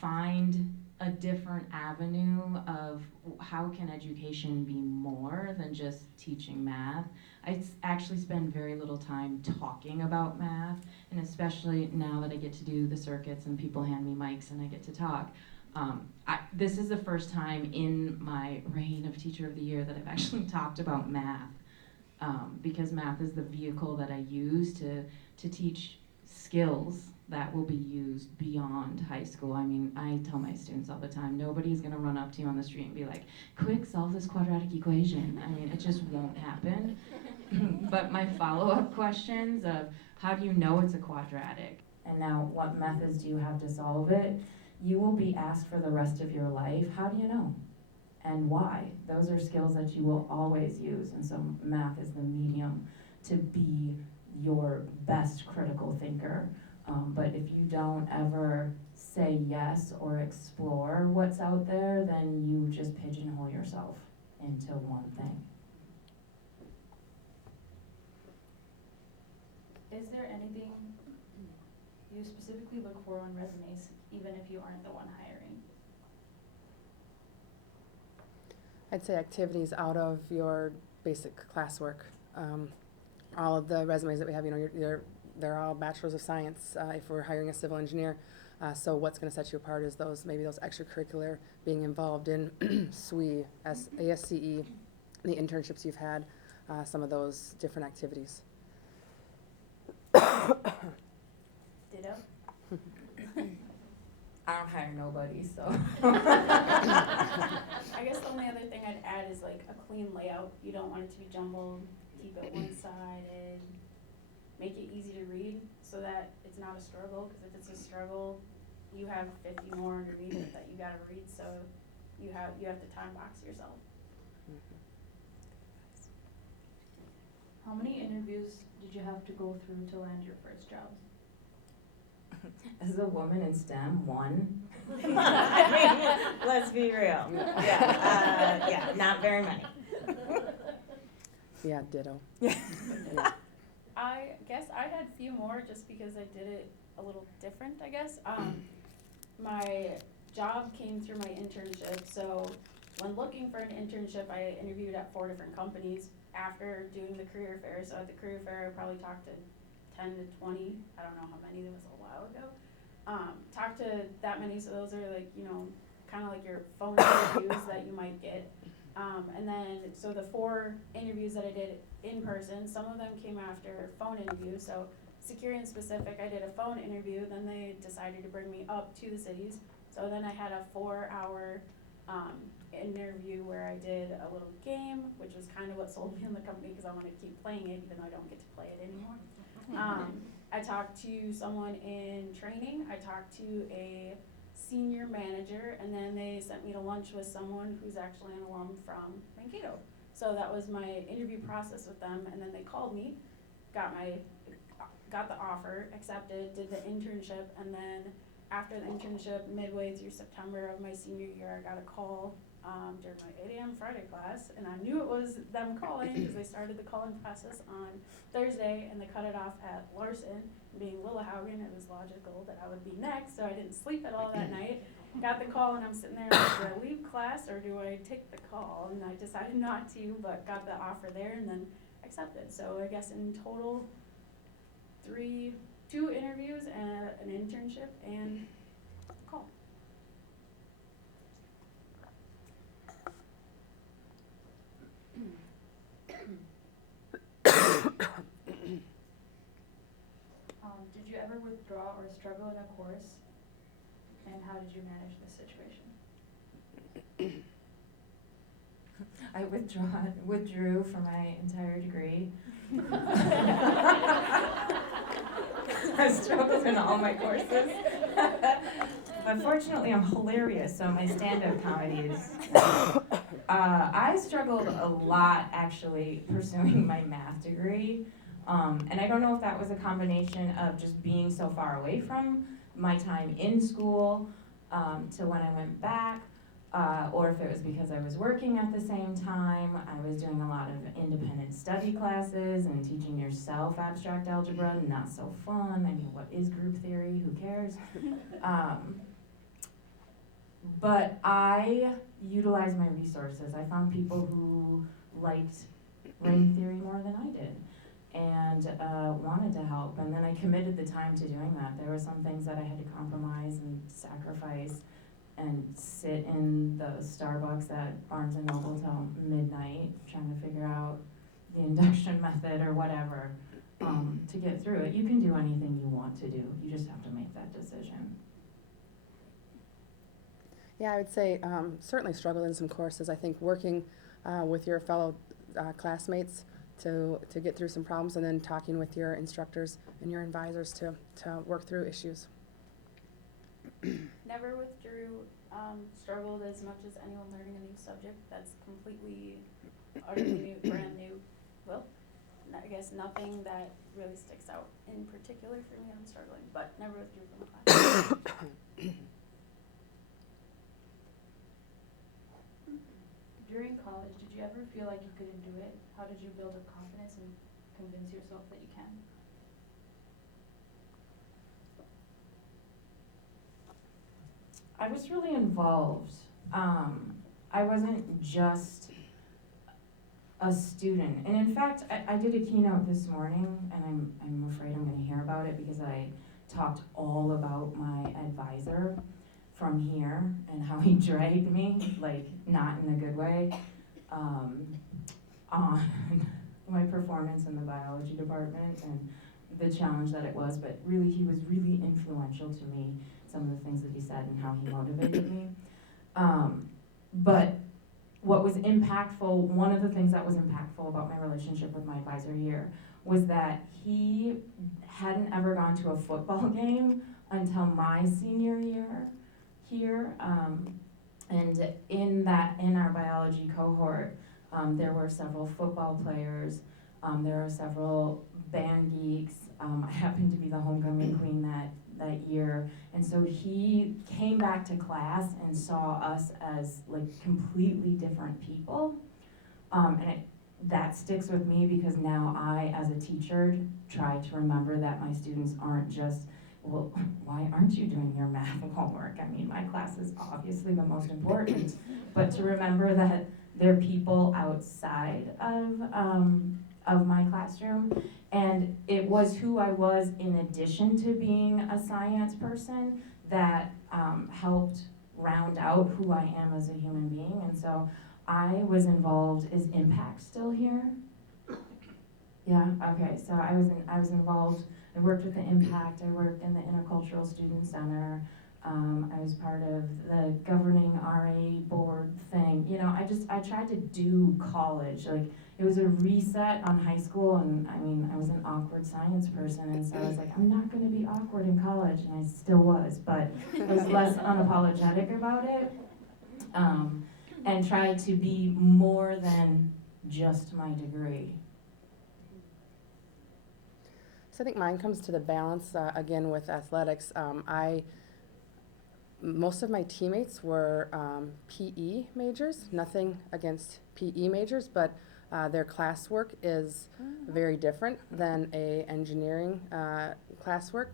find a different avenue of how can education be more than just teaching math. I actually spend very little time talking about math, and especially now that I get to do the circuits and people hand me mics and I get to talk. This is the first time in my reign of Teacher of the Year that I've actually talked about math, because math is the vehicle that I use to teach skills that will be used beyond high school. I mean, I tell my students all the time, nobody's gonna run up to you on the street and be like, quick, solve this quadratic equation. I mean, it just won't happen. But my follow-up questions of, how do you know it's a quadratic? And now, what methods do you have to solve it? You will be asked for the rest of your life, how do you know? And why? Those are skills that you will always use, and so math is the medium to be your best critical thinker. But if you don't ever say yes or explore what's out there, then you just pigeonhole yourself into one thing. Is there anything you specifically look for on resumes, even if you aren't the one hiring? I'd say activities out of your basic classwork. All of the resumes that we have, they're all bachelors of science if we're hiring a civil engineer. So what's going to set you apart is maybe those extracurricular, being involved in SWE, ASCE, the internships you've had, some of those different activities. Ditto. I don't hire nobody, so. I guess the only other thing I'd add is like a clean layout. You don't want it to be jumbled, keep it one-sided, make it easy to read so that it's not a struggle, because if it's a struggle, you have 50 more underneath it that you gotta read, so you have to time box yourself. How many interviews did you have to go through to land your first job? As a woman in STEM, one. Let's be real. Yeah, not very many. Yeah, ditto. I guess I had a few more just because I did it a little different, I guess. My job came through my internship, so when looking for an internship, I interviewed at 4 different companies after doing the career fair. So at the career fair, I probably talked to 10 to 20, I don't know how many, that was a while ago. Talked to that many, so those are like, kind of like your phone interviews that you might get. And then, so the 4 interviews that I did in person, some of them came after phone interviews. So Securian specific, I did a phone interview, then they decided to bring me up to the cities. So then I had a 4-hour interview where I did a little game, which was kind of what sold me on the company because I wanted to keep playing it, even though I don't get to play it anymore. I talked to someone in training, I talked to a senior manager, and then they sent me to lunch with someone who's actually an alum from Mankato. So that was my interview process with them, and then they called me, got the offer, accepted, did the internship, and then after the internship, midway through September of my senior year, I got a call during my 8 a.m. Friday class, and I knew it was them calling because they started the call-in process on Thursday, and they cut it off at Larson. Being Lillehagen, it was logical that I would be next, so I didn't sleep at all that night. Got the call, and I'm sitting there like, do I leave class or do I take the call? And I decided not to, but got the offer there and then accepted. So I guess in total, 2 interviews, and an internship, and a call. Did you ever withdraw or struggle in a course, and how did you manage this situation? I withdrew from my entire degree. I struggled in all my courses. Unfortunately, I'm hilarious, so my stand-up comedy is... I struggled a lot, actually, pursuing my math degree. And I don't know if that was a combination of just being so far away from my time in school to when I went back. or if it was because I was working at the same time. I was doing a lot of independent study classes and teaching yourself abstract algebra, not so fun. I mean, what is group theory? Who cares? But I utilized my resources. I found people who liked ring theory more than I did and wanted to help. And then I committed the time to doing that. There were some things that I had to compromise and sacrifice and sit in the Starbucks at Barnes & Noble till midnight trying to figure out the induction method or whatever to get through it. You can do anything you want to do. You just have to make that decision. Yeah, I would say certainly struggled in some courses. I think working with your fellow classmates to get through some problems, and then talking with your instructors and your advisors to work through issues. Never withdrew, struggled as much as anyone learning a new subject that's completely, utterly new, brand new. Well, I guess nothing that really sticks out in particular for me. I'm struggling, but never withdrew from a class. During college, did you ever feel like you couldn't do it? How did you build up confidence and convince yourself that you can? I was really involved. I wasn't just a student. And in fact, I did a keynote this morning, and I'm afraid I'm gonna hear about it because I talked all about my advisor from here and how he dragged me, like not in a good way, on my performance in the biology department and the challenge that it was. But really, he was really influential to me, some of the things that he said and how he motivated me. But what was impactful, one of the things that was impactful about my relationship with my advisor here was that he hadn't ever gone to a football game until my senior year here, and in our biology cohort, there were several football players, there were several band geeks. I happened to be the homecoming queen that year, and so he came back to class and saw us as like completely different people, and that sticks with me because now I, as a teacher, try to remember that my students aren't just, well, why aren't you doing your math homework? I mean, my class is obviously the most important, but to remember that they're people outside of my classroom, and it was who I was in addition to being a science person that helped round out who I am as a human being, and so I was involved. Is Impact still here? Yeah, okay, so I was involved. I worked with the Impact, I worked in the Intercultural Student Center, I was part of the governing RA board thing. You know, I tried to do college. Like, it was a reset on high school, and I mean, I was an awkward science person, and so I was like, I'm not gonna be awkward in college, and I still was, but I was less unapologetic about it, and tried to be more than just my degree. So I think mine comes to the balance, again, with athletics. Most of my teammates were PE majors, nothing against PE majors, but their classwork is very different than a engineering classwork.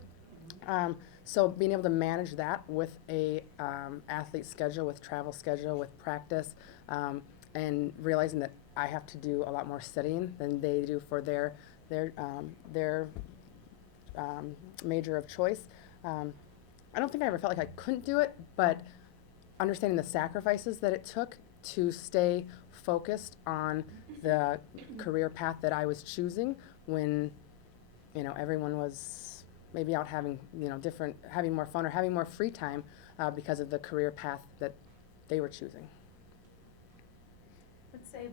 So being able to manage that with a athlete schedule, with travel schedule, with practice, and realizing that I have to do a lot more studying than they do for their major of choice. I don't think I ever felt like I couldn't do it, but understanding the sacrifices that it took to stay focused on the career path that I was choosing when, you know, everyone was maybe out having, you know, having more fun or having more free time because of the career path that they were choosing. I would say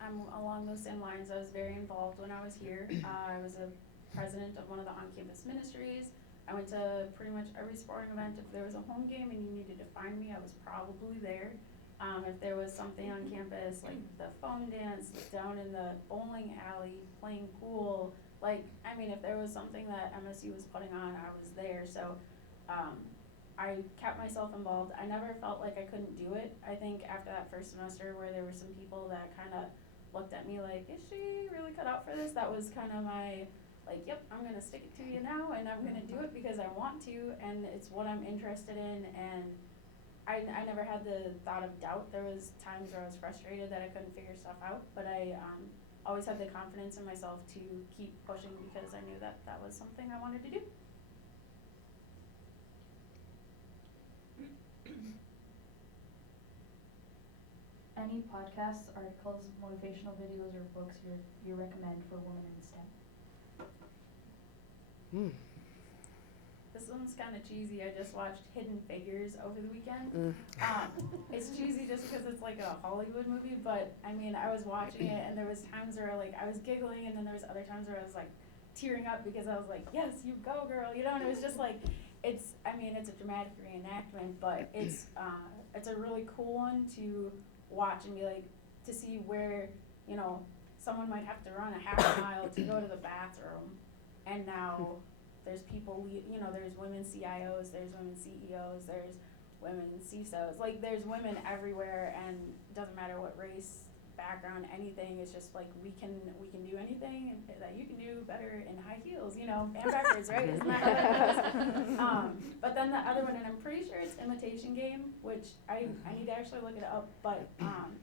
I'm along those same lines. I was very involved when I was here. I was a president of one of the on-campus ministries. I went to pretty much every sporting event. If there was a home game and you needed to find me, I was probably there. If there was something on campus, like the phone dance, down in the bowling alley, playing pool, like, I mean, if there was something that MSU was putting on, I was there. So I kept myself involved. I never felt like I couldn't do it. I think after that first semester where there were some people that kind of looked at me like, is she really cut out for this? That was kind of my, like, yep, I'm going to stick it to you now, and I'm going to do it because I want to, and it's what I'm interested in, and I never had the thought of doubt. There was times where I was frustrated that I couldn't figure stuff out, but I always had the confidence in myself to keep pushing because I knew that that was something I wanted to do. Any podcasts, articles, motivational videos, or books you recommend for women in STEM? This one's kind of cheesy. I just watched Hidden Figures over the weekend. It's cheesy just because it's like a Hollywood movie, but I mean, I was watching it and there was times where like I was giggling, and then there was other times where I was like tearing up because I was like, yes, you go girl, you know, and it was just like, it's a dramatic reenactment, but it's a really cool one to watch and be like, to see where, you know, someone might have to run a half a mile to go to the bathroom, and now there's people, you know, there's women CIOs, there's women CEOs, there's women CISOs, like there's women everywhere, and it doesn't matter what race, background, anything. It's just like we can do anything that you can do better in high heels, you know, and backwards, right? Isn't that how that goes? But then the other one, and I'm pretty sure it's Imitation Game, which I need to actually look it up, but Alan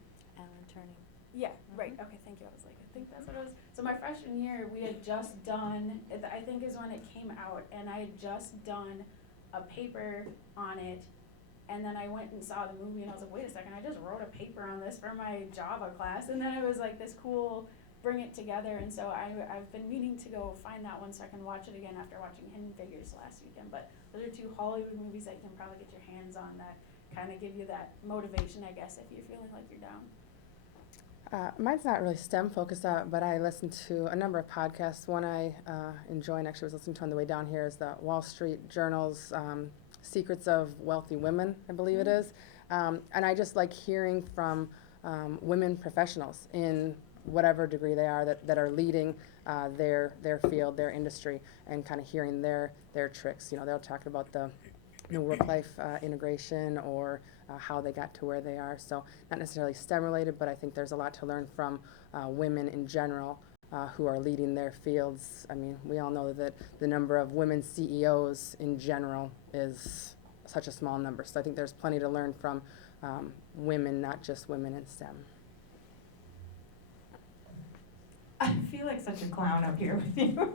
Turing. yeah, right, okay, thank you. I was like, I think that's what it was. So my freshman year, we had just done, I think is when it came out, and I had just done a paper on it, and then I went and saw the movie, and I was like, wait a second, I just wrote a paper on this for my Java class, and then it was like this cool, bring it together, and so I've been meaning to go find that one so I can watch it again after watching Hidden Figures last weekend. But those are two Hollywood movies that you can probably get your hands on that kind of give you that motivation, I guess, if you're feeling like you're down. Mine's not really STEM focused, but I listen to a number of podcasts. One I enjoy and actually was listening to on the way down here is the Wall Street Journal's Secrets of Wealthy Women, I believe it is. And I just like hearing from women professionals in whatever degree they are that are leading their field, their industry, and kind of hearing their tricks. You know, they'll talk about the work-life integration or how they got to where they are. So not necessarily STEM related, but I think there's a lot to learn from women in general who are leading their fields. I mean, we all know that the number of women CEOs in general is such a small number. So I think there's plenty to learn from women, not just women in STEM. I feel like such a clown up here with you.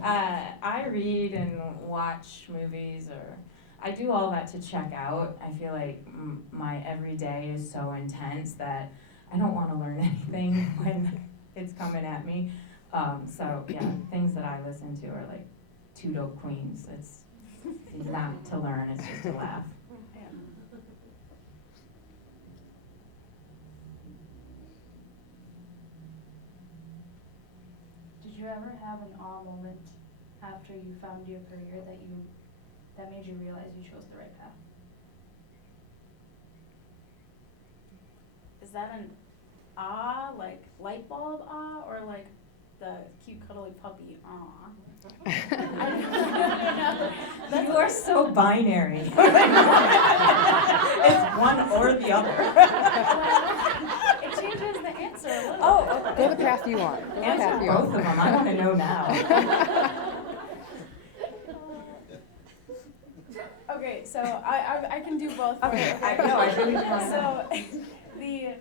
I read and watch movies, or I do all that to check out. I feel like my everyday is so intense that I don't want to learn anything when it's coming at me. So yeah, things that I listen to are like Two Dope Queens. It's not to learn, it's just to laugh. Did you ever have an awe moment after you found your career that made you realize you chose the right path? Is that an like light bulb or like the cute cuddly puppy You are so binary. It's one or the other. It changes the answer a little. Oh, okay. Go the path you want. Answer both of them. I want to know now. Okay, so I can do both. Okay, I really want to know. So the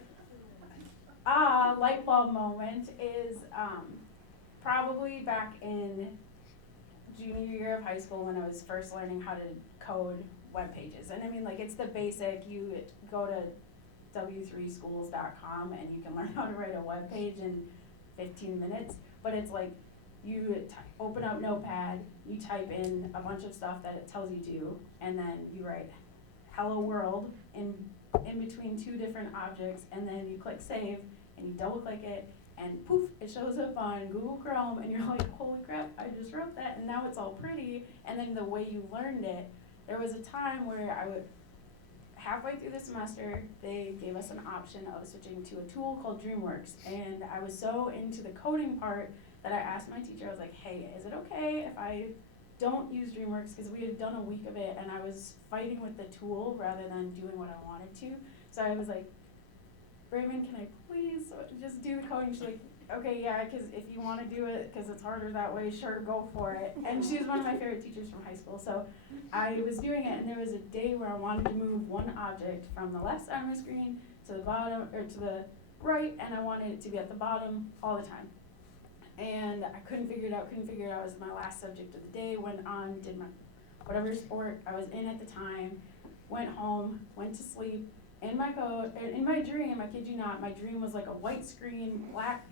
light bulb moment is probably back in junior year of high school when I was first learning how to code web pages. And I mean, like, it's the basic. You go to w3schools.com and you can learn how to write a web page in 15 minutes. But it's like you open up Notepad, you type in a bunch of stuff that it tells you to, and then you write hello world in between two different objects, and then you click save and you double click it, and poof, it shows up on Google Chrome, and you're like, holy crap, I just wrote that, and now it's all pretty. And then the way you learned it, there was a time where halfway through the semester, they gave us an option of switching to a tool called DreamWorks, and I was so into the coding part that I asked my teacher, I was like, hey, is it okay if I don't use DreamWorks because we had done a week of it and I was fighting with the tool rather than doing what I wanted to. So I was like, Raymond, can I please just do the coding? She's like, okay, yeah, because if you want to do it, because it's harder that way, sure, go for it. And she was one of my favorite teachers from high school. So I was doing it, and there was a day where I wanted to move one object from the left side of the screen to the bottom, or to the right, and I wanted it to be at the bottom all the time. And I couldn't figure it out. It was my last subject of the day, went on, did my whatever sport I was in at the time, went home, went to sleep. In my dream, I kid you not, my dream was like a white screen, black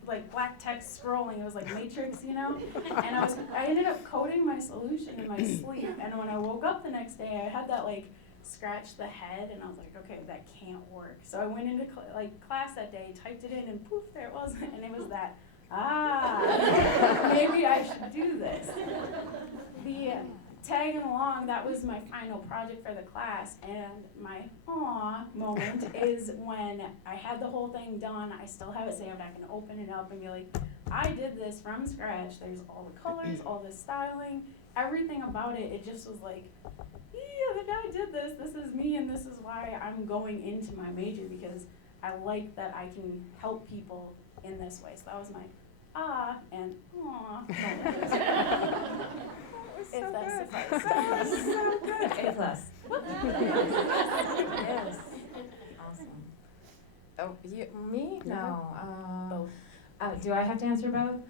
text scrolling. It was like Matrix, you know? And I ended up coding my solution in my sleep. And when I woke up the next day, I had that like scratch the head, and I was like, okay, that can't work. So I went into class that day, typed it in, and poof, there it was. And it was that, maybe I should do this. Tagging along, that was my final project for the class, and my aw moment is when I had the whole thing done. I still have it saved. I can open it up and be like, I did this from scratch. There's all the colors, all the styling, everything about it. It just was like, yeah, the guy did this. This is me, and this is why I'm going into my major, because I like that I can help people in this way. So that was my and aw moment. If that suffices. That was so good. A plus. Yes. Awesome. Oh, me? No. Do I have to answer both?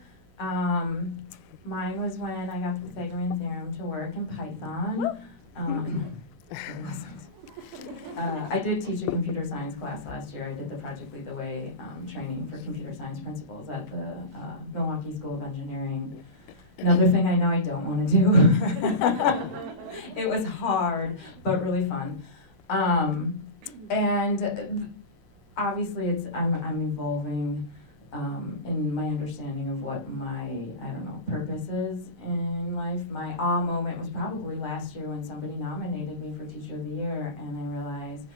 Mine was when I got the Pythagorean theorem to work in Python. I did teach a computer science class last year. I did the Project Lead the Way training for computer science principals at the Milwaukee School of Engineering. Another thing I know I don't want to do. It was hard, but really fun. And obviously I'm evolving in my understanding of what my, purpose is in life. My awe moment was probably last year when somebody nominated me for Teacher of the Year, and I realized,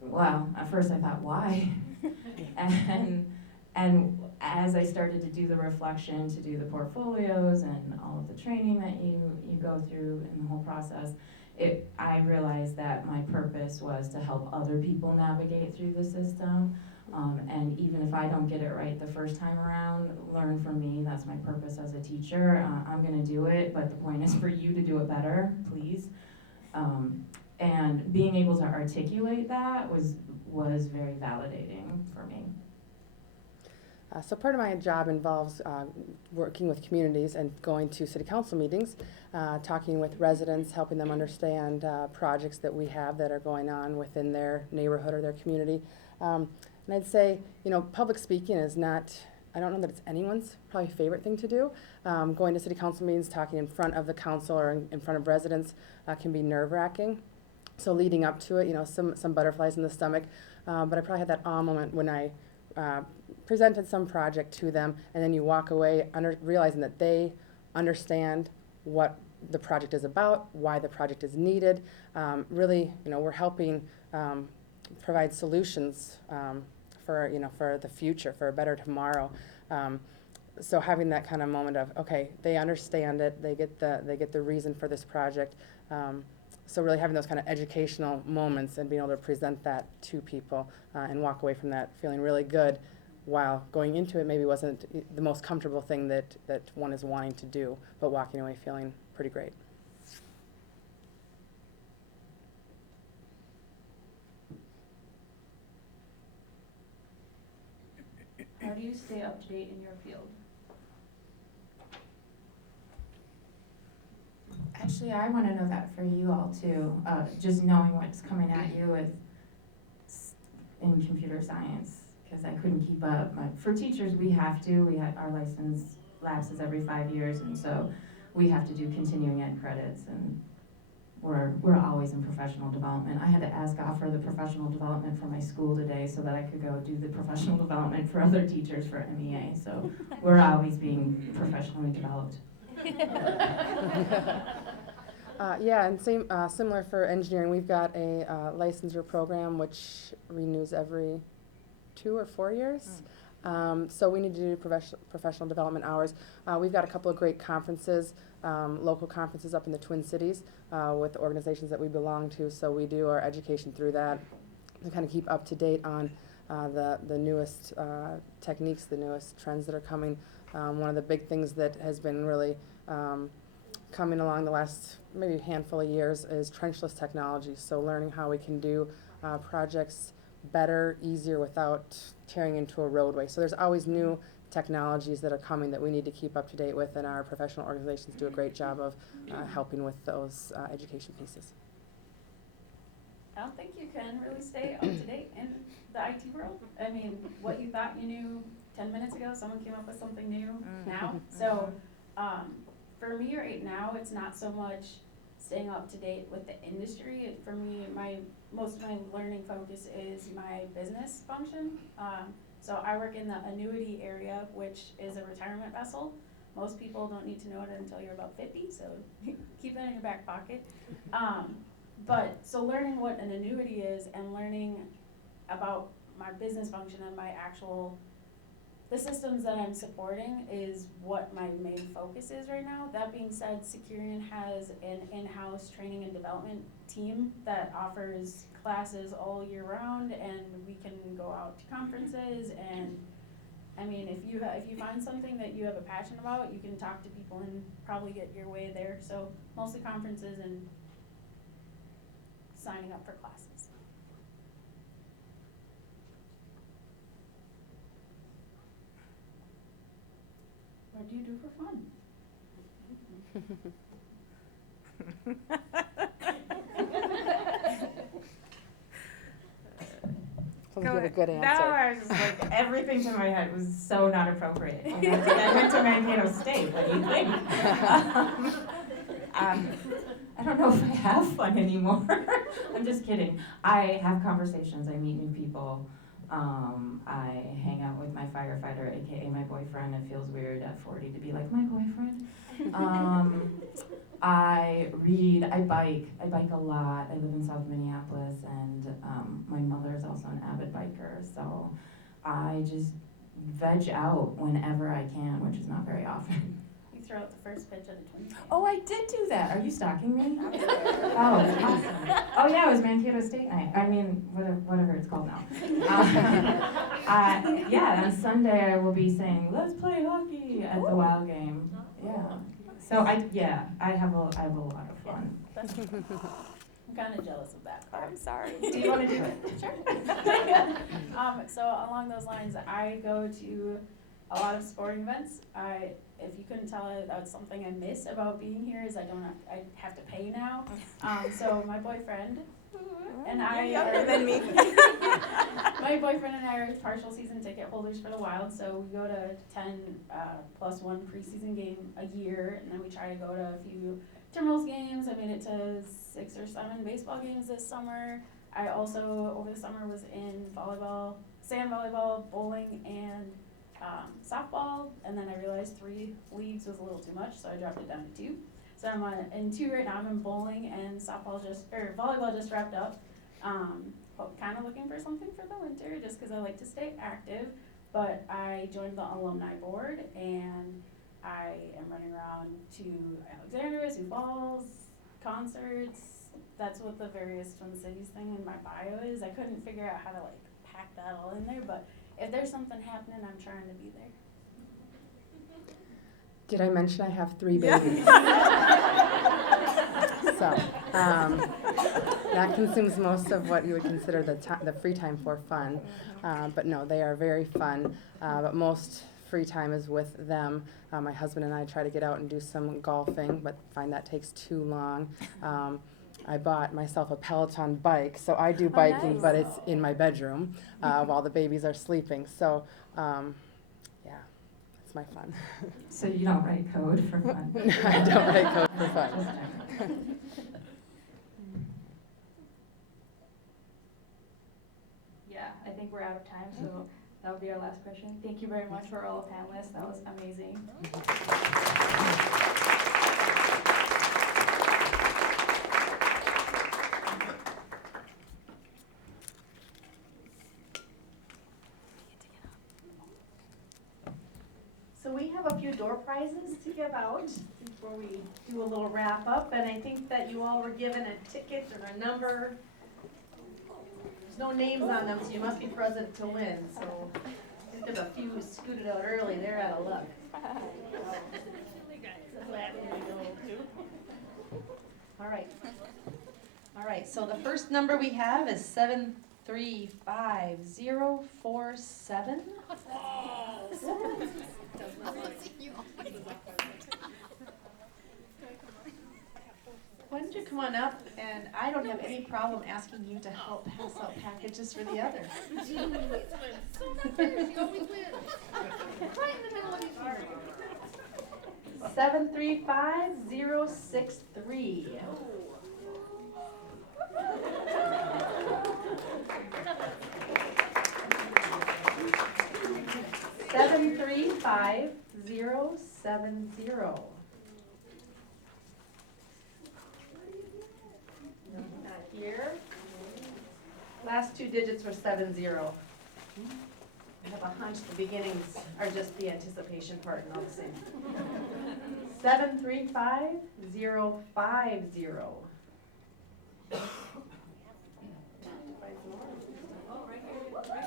well, at first I thought, why? And as I started to do the reflection, to do the portfolios and all of the training that you go through in the whole process, I realized that my purpose was to help other people navigate through the system. And even if I don't get it right the first time around, learn from me. That's my purpose as a teacher. I'm gonna do it, but the point is for you to do it better, please. And being able to articulate that was very validating for me. So part of my job involves working with communities and going to city council meetings, talking with residents, helping them understand projects that we have that are going on within their neighborhood or their community. And I'd say, public speaking is not, I don't know that it's anyone's probably favorite thing to do. Going to city council meetings, talking in front of the council or in front of residents can be nerve-wracking. So leading up to it, some butterflies in the stomach. But I probably had that awe moment when I presented some project to them, and then you walk away realizing that they understand what the project is about, why the project is needed. Really, we're helping provide solutions for the future, for a better tomorrow. So having that kind of moment of, okay, they understand it, they get the reason for this project. So really having those kind of educational moments and being able to present that to people and walk away from that feeling really good, while going into it maybe wasn't the most comfortable thing that one is wanting to do, but walking away feeling pretty great. How do you stay up to date in your field? Actually, I want to know that for you all too. Just knowing what's coming at you in computer science, because I couldn't keep up. For teachers, our license lapses every 5 years, and so we have to do continuing ed credits, and we're always in professional development. I had to ask God for the professional development for my school today so that I could go do the professional development for other teachers for MEA. So we're always being professionally developed. Yeah, and similar for engineering, we've got a licensure program which renews every 2 or 4 years. So we need to do professional development hours. We've got a couple of great conferences, local conferences up in the Twin Cities with organizations that we belong to, so we do our education through that to kind of keep up to date on the newest techniques, the newest trends that are coming. One of the big things that has been really coming along the last maybe handful of years is trenchless technology, so learning how we can do projects better, easier, without tearing into a roadway. So there's always new technologies that are coming that we need to keep up to date with, and our professional organizations do a great job of helping with those education pieces. I don't think you can really stay up to date in the IT world. I mean, what you thought you knew 10 minutes ago, someone came up with something new now. So for me right now, it's not so much staying up to date with the industry. For me, most of my learning focus is my business function. So I work in the annuity area, which is a retirement vessel. Most people don't need to know it until you're about 50, so keep that in your back pocket. But so learning what an annuity is and learning about my business function and the systems that I'm supporting is what my main focus is right now. That being said, Securian has an in-house training and development team that offers classes all year round, and we can go out to conferences. And I mean, if you find something that you have a passion about, you can talk to people and probably get your way there. So mostly conferences and signing up for classes. What do you do for fun? So give a good answer. No, I was just like, everything to my head was so not appropriate. I went to Mankato State, what do you think? I don't know if I have fun anymore. I'm just kidding. I have conversations, I meet new people. I hang out with my firefighter, AKA my boyfriend. It feels weird at 40 to be like, my boyfriend. I read, I bike a lot. I live in South Minneapolis, and my mother is also an avid biker, so I just veg out whenever I can, which is not very often. You throw out the first pitch of the Twins game. Oh, I did do that. Are you stalking me? I was there. Oh, awesome. Oh yeah, it was Mankato State night. I mean, whatever it's called now. Yeah, on Sunday I will be saying, let's play hockey at the WOW game. Yeah. So I have a lot of fun. I'm kind of jealous of that part. I'm sorry. Do you want to do it? Sure. So along those lines, I go to a lot of sporting events. If you couldn't tell, that's something I miss about being here is I have to pay now. So my boyfriend and I younger than me. My boyfriend and I are partial season ticket holders for the Wild, so we go to 10 plus 1 preseason game a year, and then we try to go to a few Timberwolves games. I made it to 6 or 7 baseball games this summer. I also, over the summer, was in volleyball, sand volleyball, bowling, and softball, and then I realized 3 leagues was a little too much, so I dropped it down to 2. So I'm in 2 right now. I'm in bowling and volleyball just wrapped up. Kind of looking for something for the winter, just because I like to stay active. But I joined the alumni board, and I am running around to Alexandria, Sioux Falls, concerts. That's what the various Twin Cities thing in my bio is. I couldn't figure out how to pack that all in there, but if there's something happening, I'm trying to be there. Did I mention I have 3 babies? So that consumes most of what you would consider the free time for fun. But no, they are very fun. But most free time is with them. My husband and I try to get out and do some golfing, but find that takes too long. I bought myself a Peloton bike, so I do biking, nice. but it's in my bedroom while the babies are sleeping. So, yeah, it's my fun. So you don't write code for fun? I don't write code for fun. Yeah, I think we're out of time, so that will be our last question. Thank you very much for all the panelists. That was amazing. have a few door prizes to give out before we do a little wrap up, and I think that you all were given a ticket or a number. There's no names on them, so you must be present to win. So if there's a few who scooted out early, they're out of luck. All right, so the first number we have is 735047. Why don't you come on up, and I don't have any problem asking you to help pass out packages for the others. She always wins. So not fair, she always wins. Right in the middle of each year. 735063. 735070. Not here. Last two digits were 70. I have a hunch the beginnings are just the anticipation part and all the same. 735050. Okay.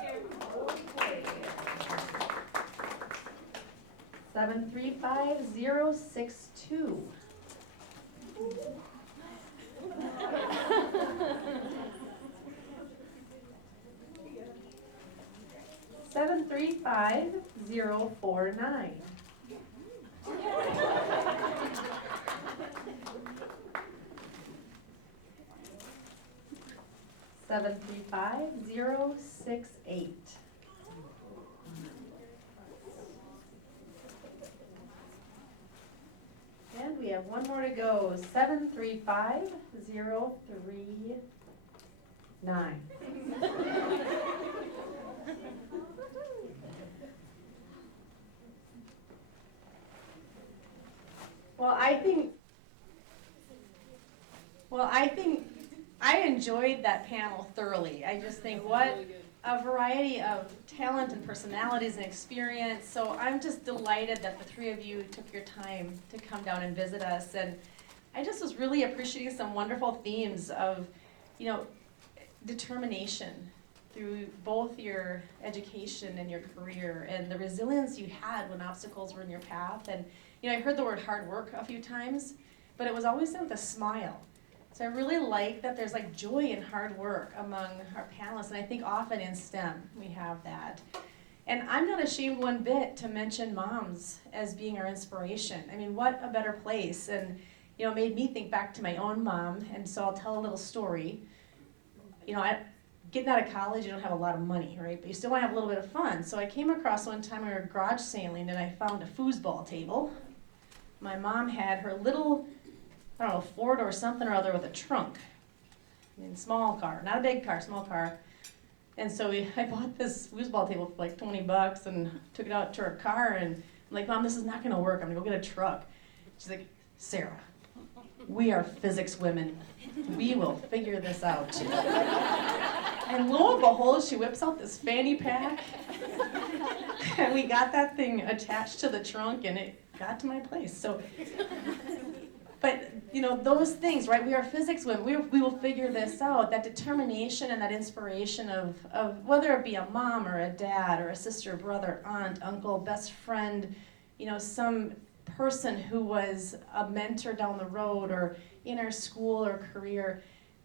735062. 735049. 735068. And we have one more to go. 735039. Well, I think I enjoyed that panel thoroughly. I just think what a variety of talent and personalities and experience. So I'm just delighted that the three of you took your time to come down and visit us. And I just was really appreciating some wonderful themes of, you know, determination through both your education and your career, and the resilience you had when obstacles were in your path. And you know, I heard the word hard work a few times, but it was always done with a smile. So I really like that there's like joy in hard work among our panelists, and I think often in STEM we have that. And I'm not ashamed one bit to mention moms as being our inspiration. I mean, what a better place. And you know, it made me think back to my own mom, and so I'll tell a little story. You know, getting out of college, you don't have a lot of money, right? But you still want to have a little bit of fun. So I came across one time we were garage sailing, and I found a foosball table. My mom had her little, I don't know, Ford or something or other with a trunk. I mean, small car, not a big car, small car. And so I bought this foosball table for like $20 and took it out to her car, and I'm like, Mom, this is not gonna work, I'm gonna go get a truck. She's like, Sarah, we are physics women. We will figure this out. And lo and behold, she whips out this fanny pack, and we got that thing attached to the trunk, and it got to my place. So, but you know, those things, right? We are physics women. We will figure this out. That determination and that inspiration of whether it be a mom or a dad or a sister, brother, aunt, uncle, best friend, you know, some person who was a mentor down the road or in our school or career.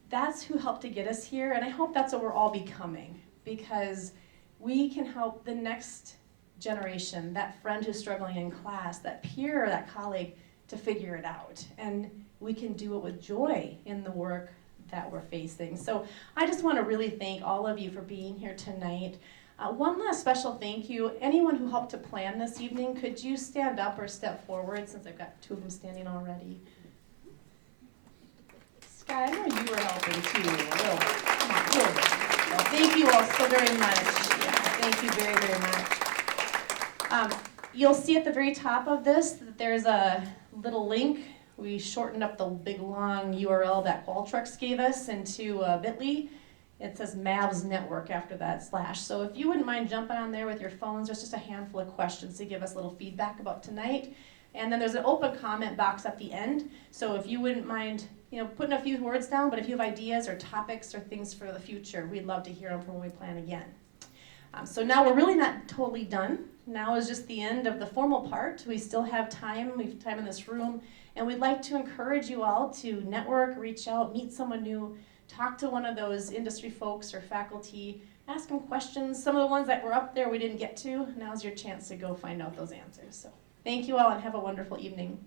That's who helped to get us here, and I hope that's what we're all becoming, because we can help the next generation, that friend who's struggling in class, that peer or that colleague, to figure it out. And we can do it with joy in the work that we're facing. So I just want to really thank all of you for being here tonight. One last special thank you. Anyone who helped to plan this evening, could you stand up or step forward, since I've got two of them standing already? Sky, I know you were helping too. Come on, a little bit. Well, thank you all so very much. Yeah, thank you very, very much. You'll see at the very top of this that there's a little link. We shortened up the big long URL that Qualtrics gave us into Bitly. It says Mavs Network after that slash. So if you wouldn't mind jumping on there with your phones, there's just a handful of questions to give us a little feedback about tonight. And then there's an open comment box at the end. So if you wouldn't mind, putting a few words down, but if you have ideas or topics or things for the future, we'd love to hear them from when we plan again. So now we're really not totally done. Now is just the end of the formal part. We still have time. We have time in this room. And we'd like to encourage you all to network, reach out, meet someone new, talk to one of those industry folks or faculty, ask them questions. Some of the ones that were up there we didn't get to. Now's your chance to go find out those answers. So thank you all and have a wonderful evening.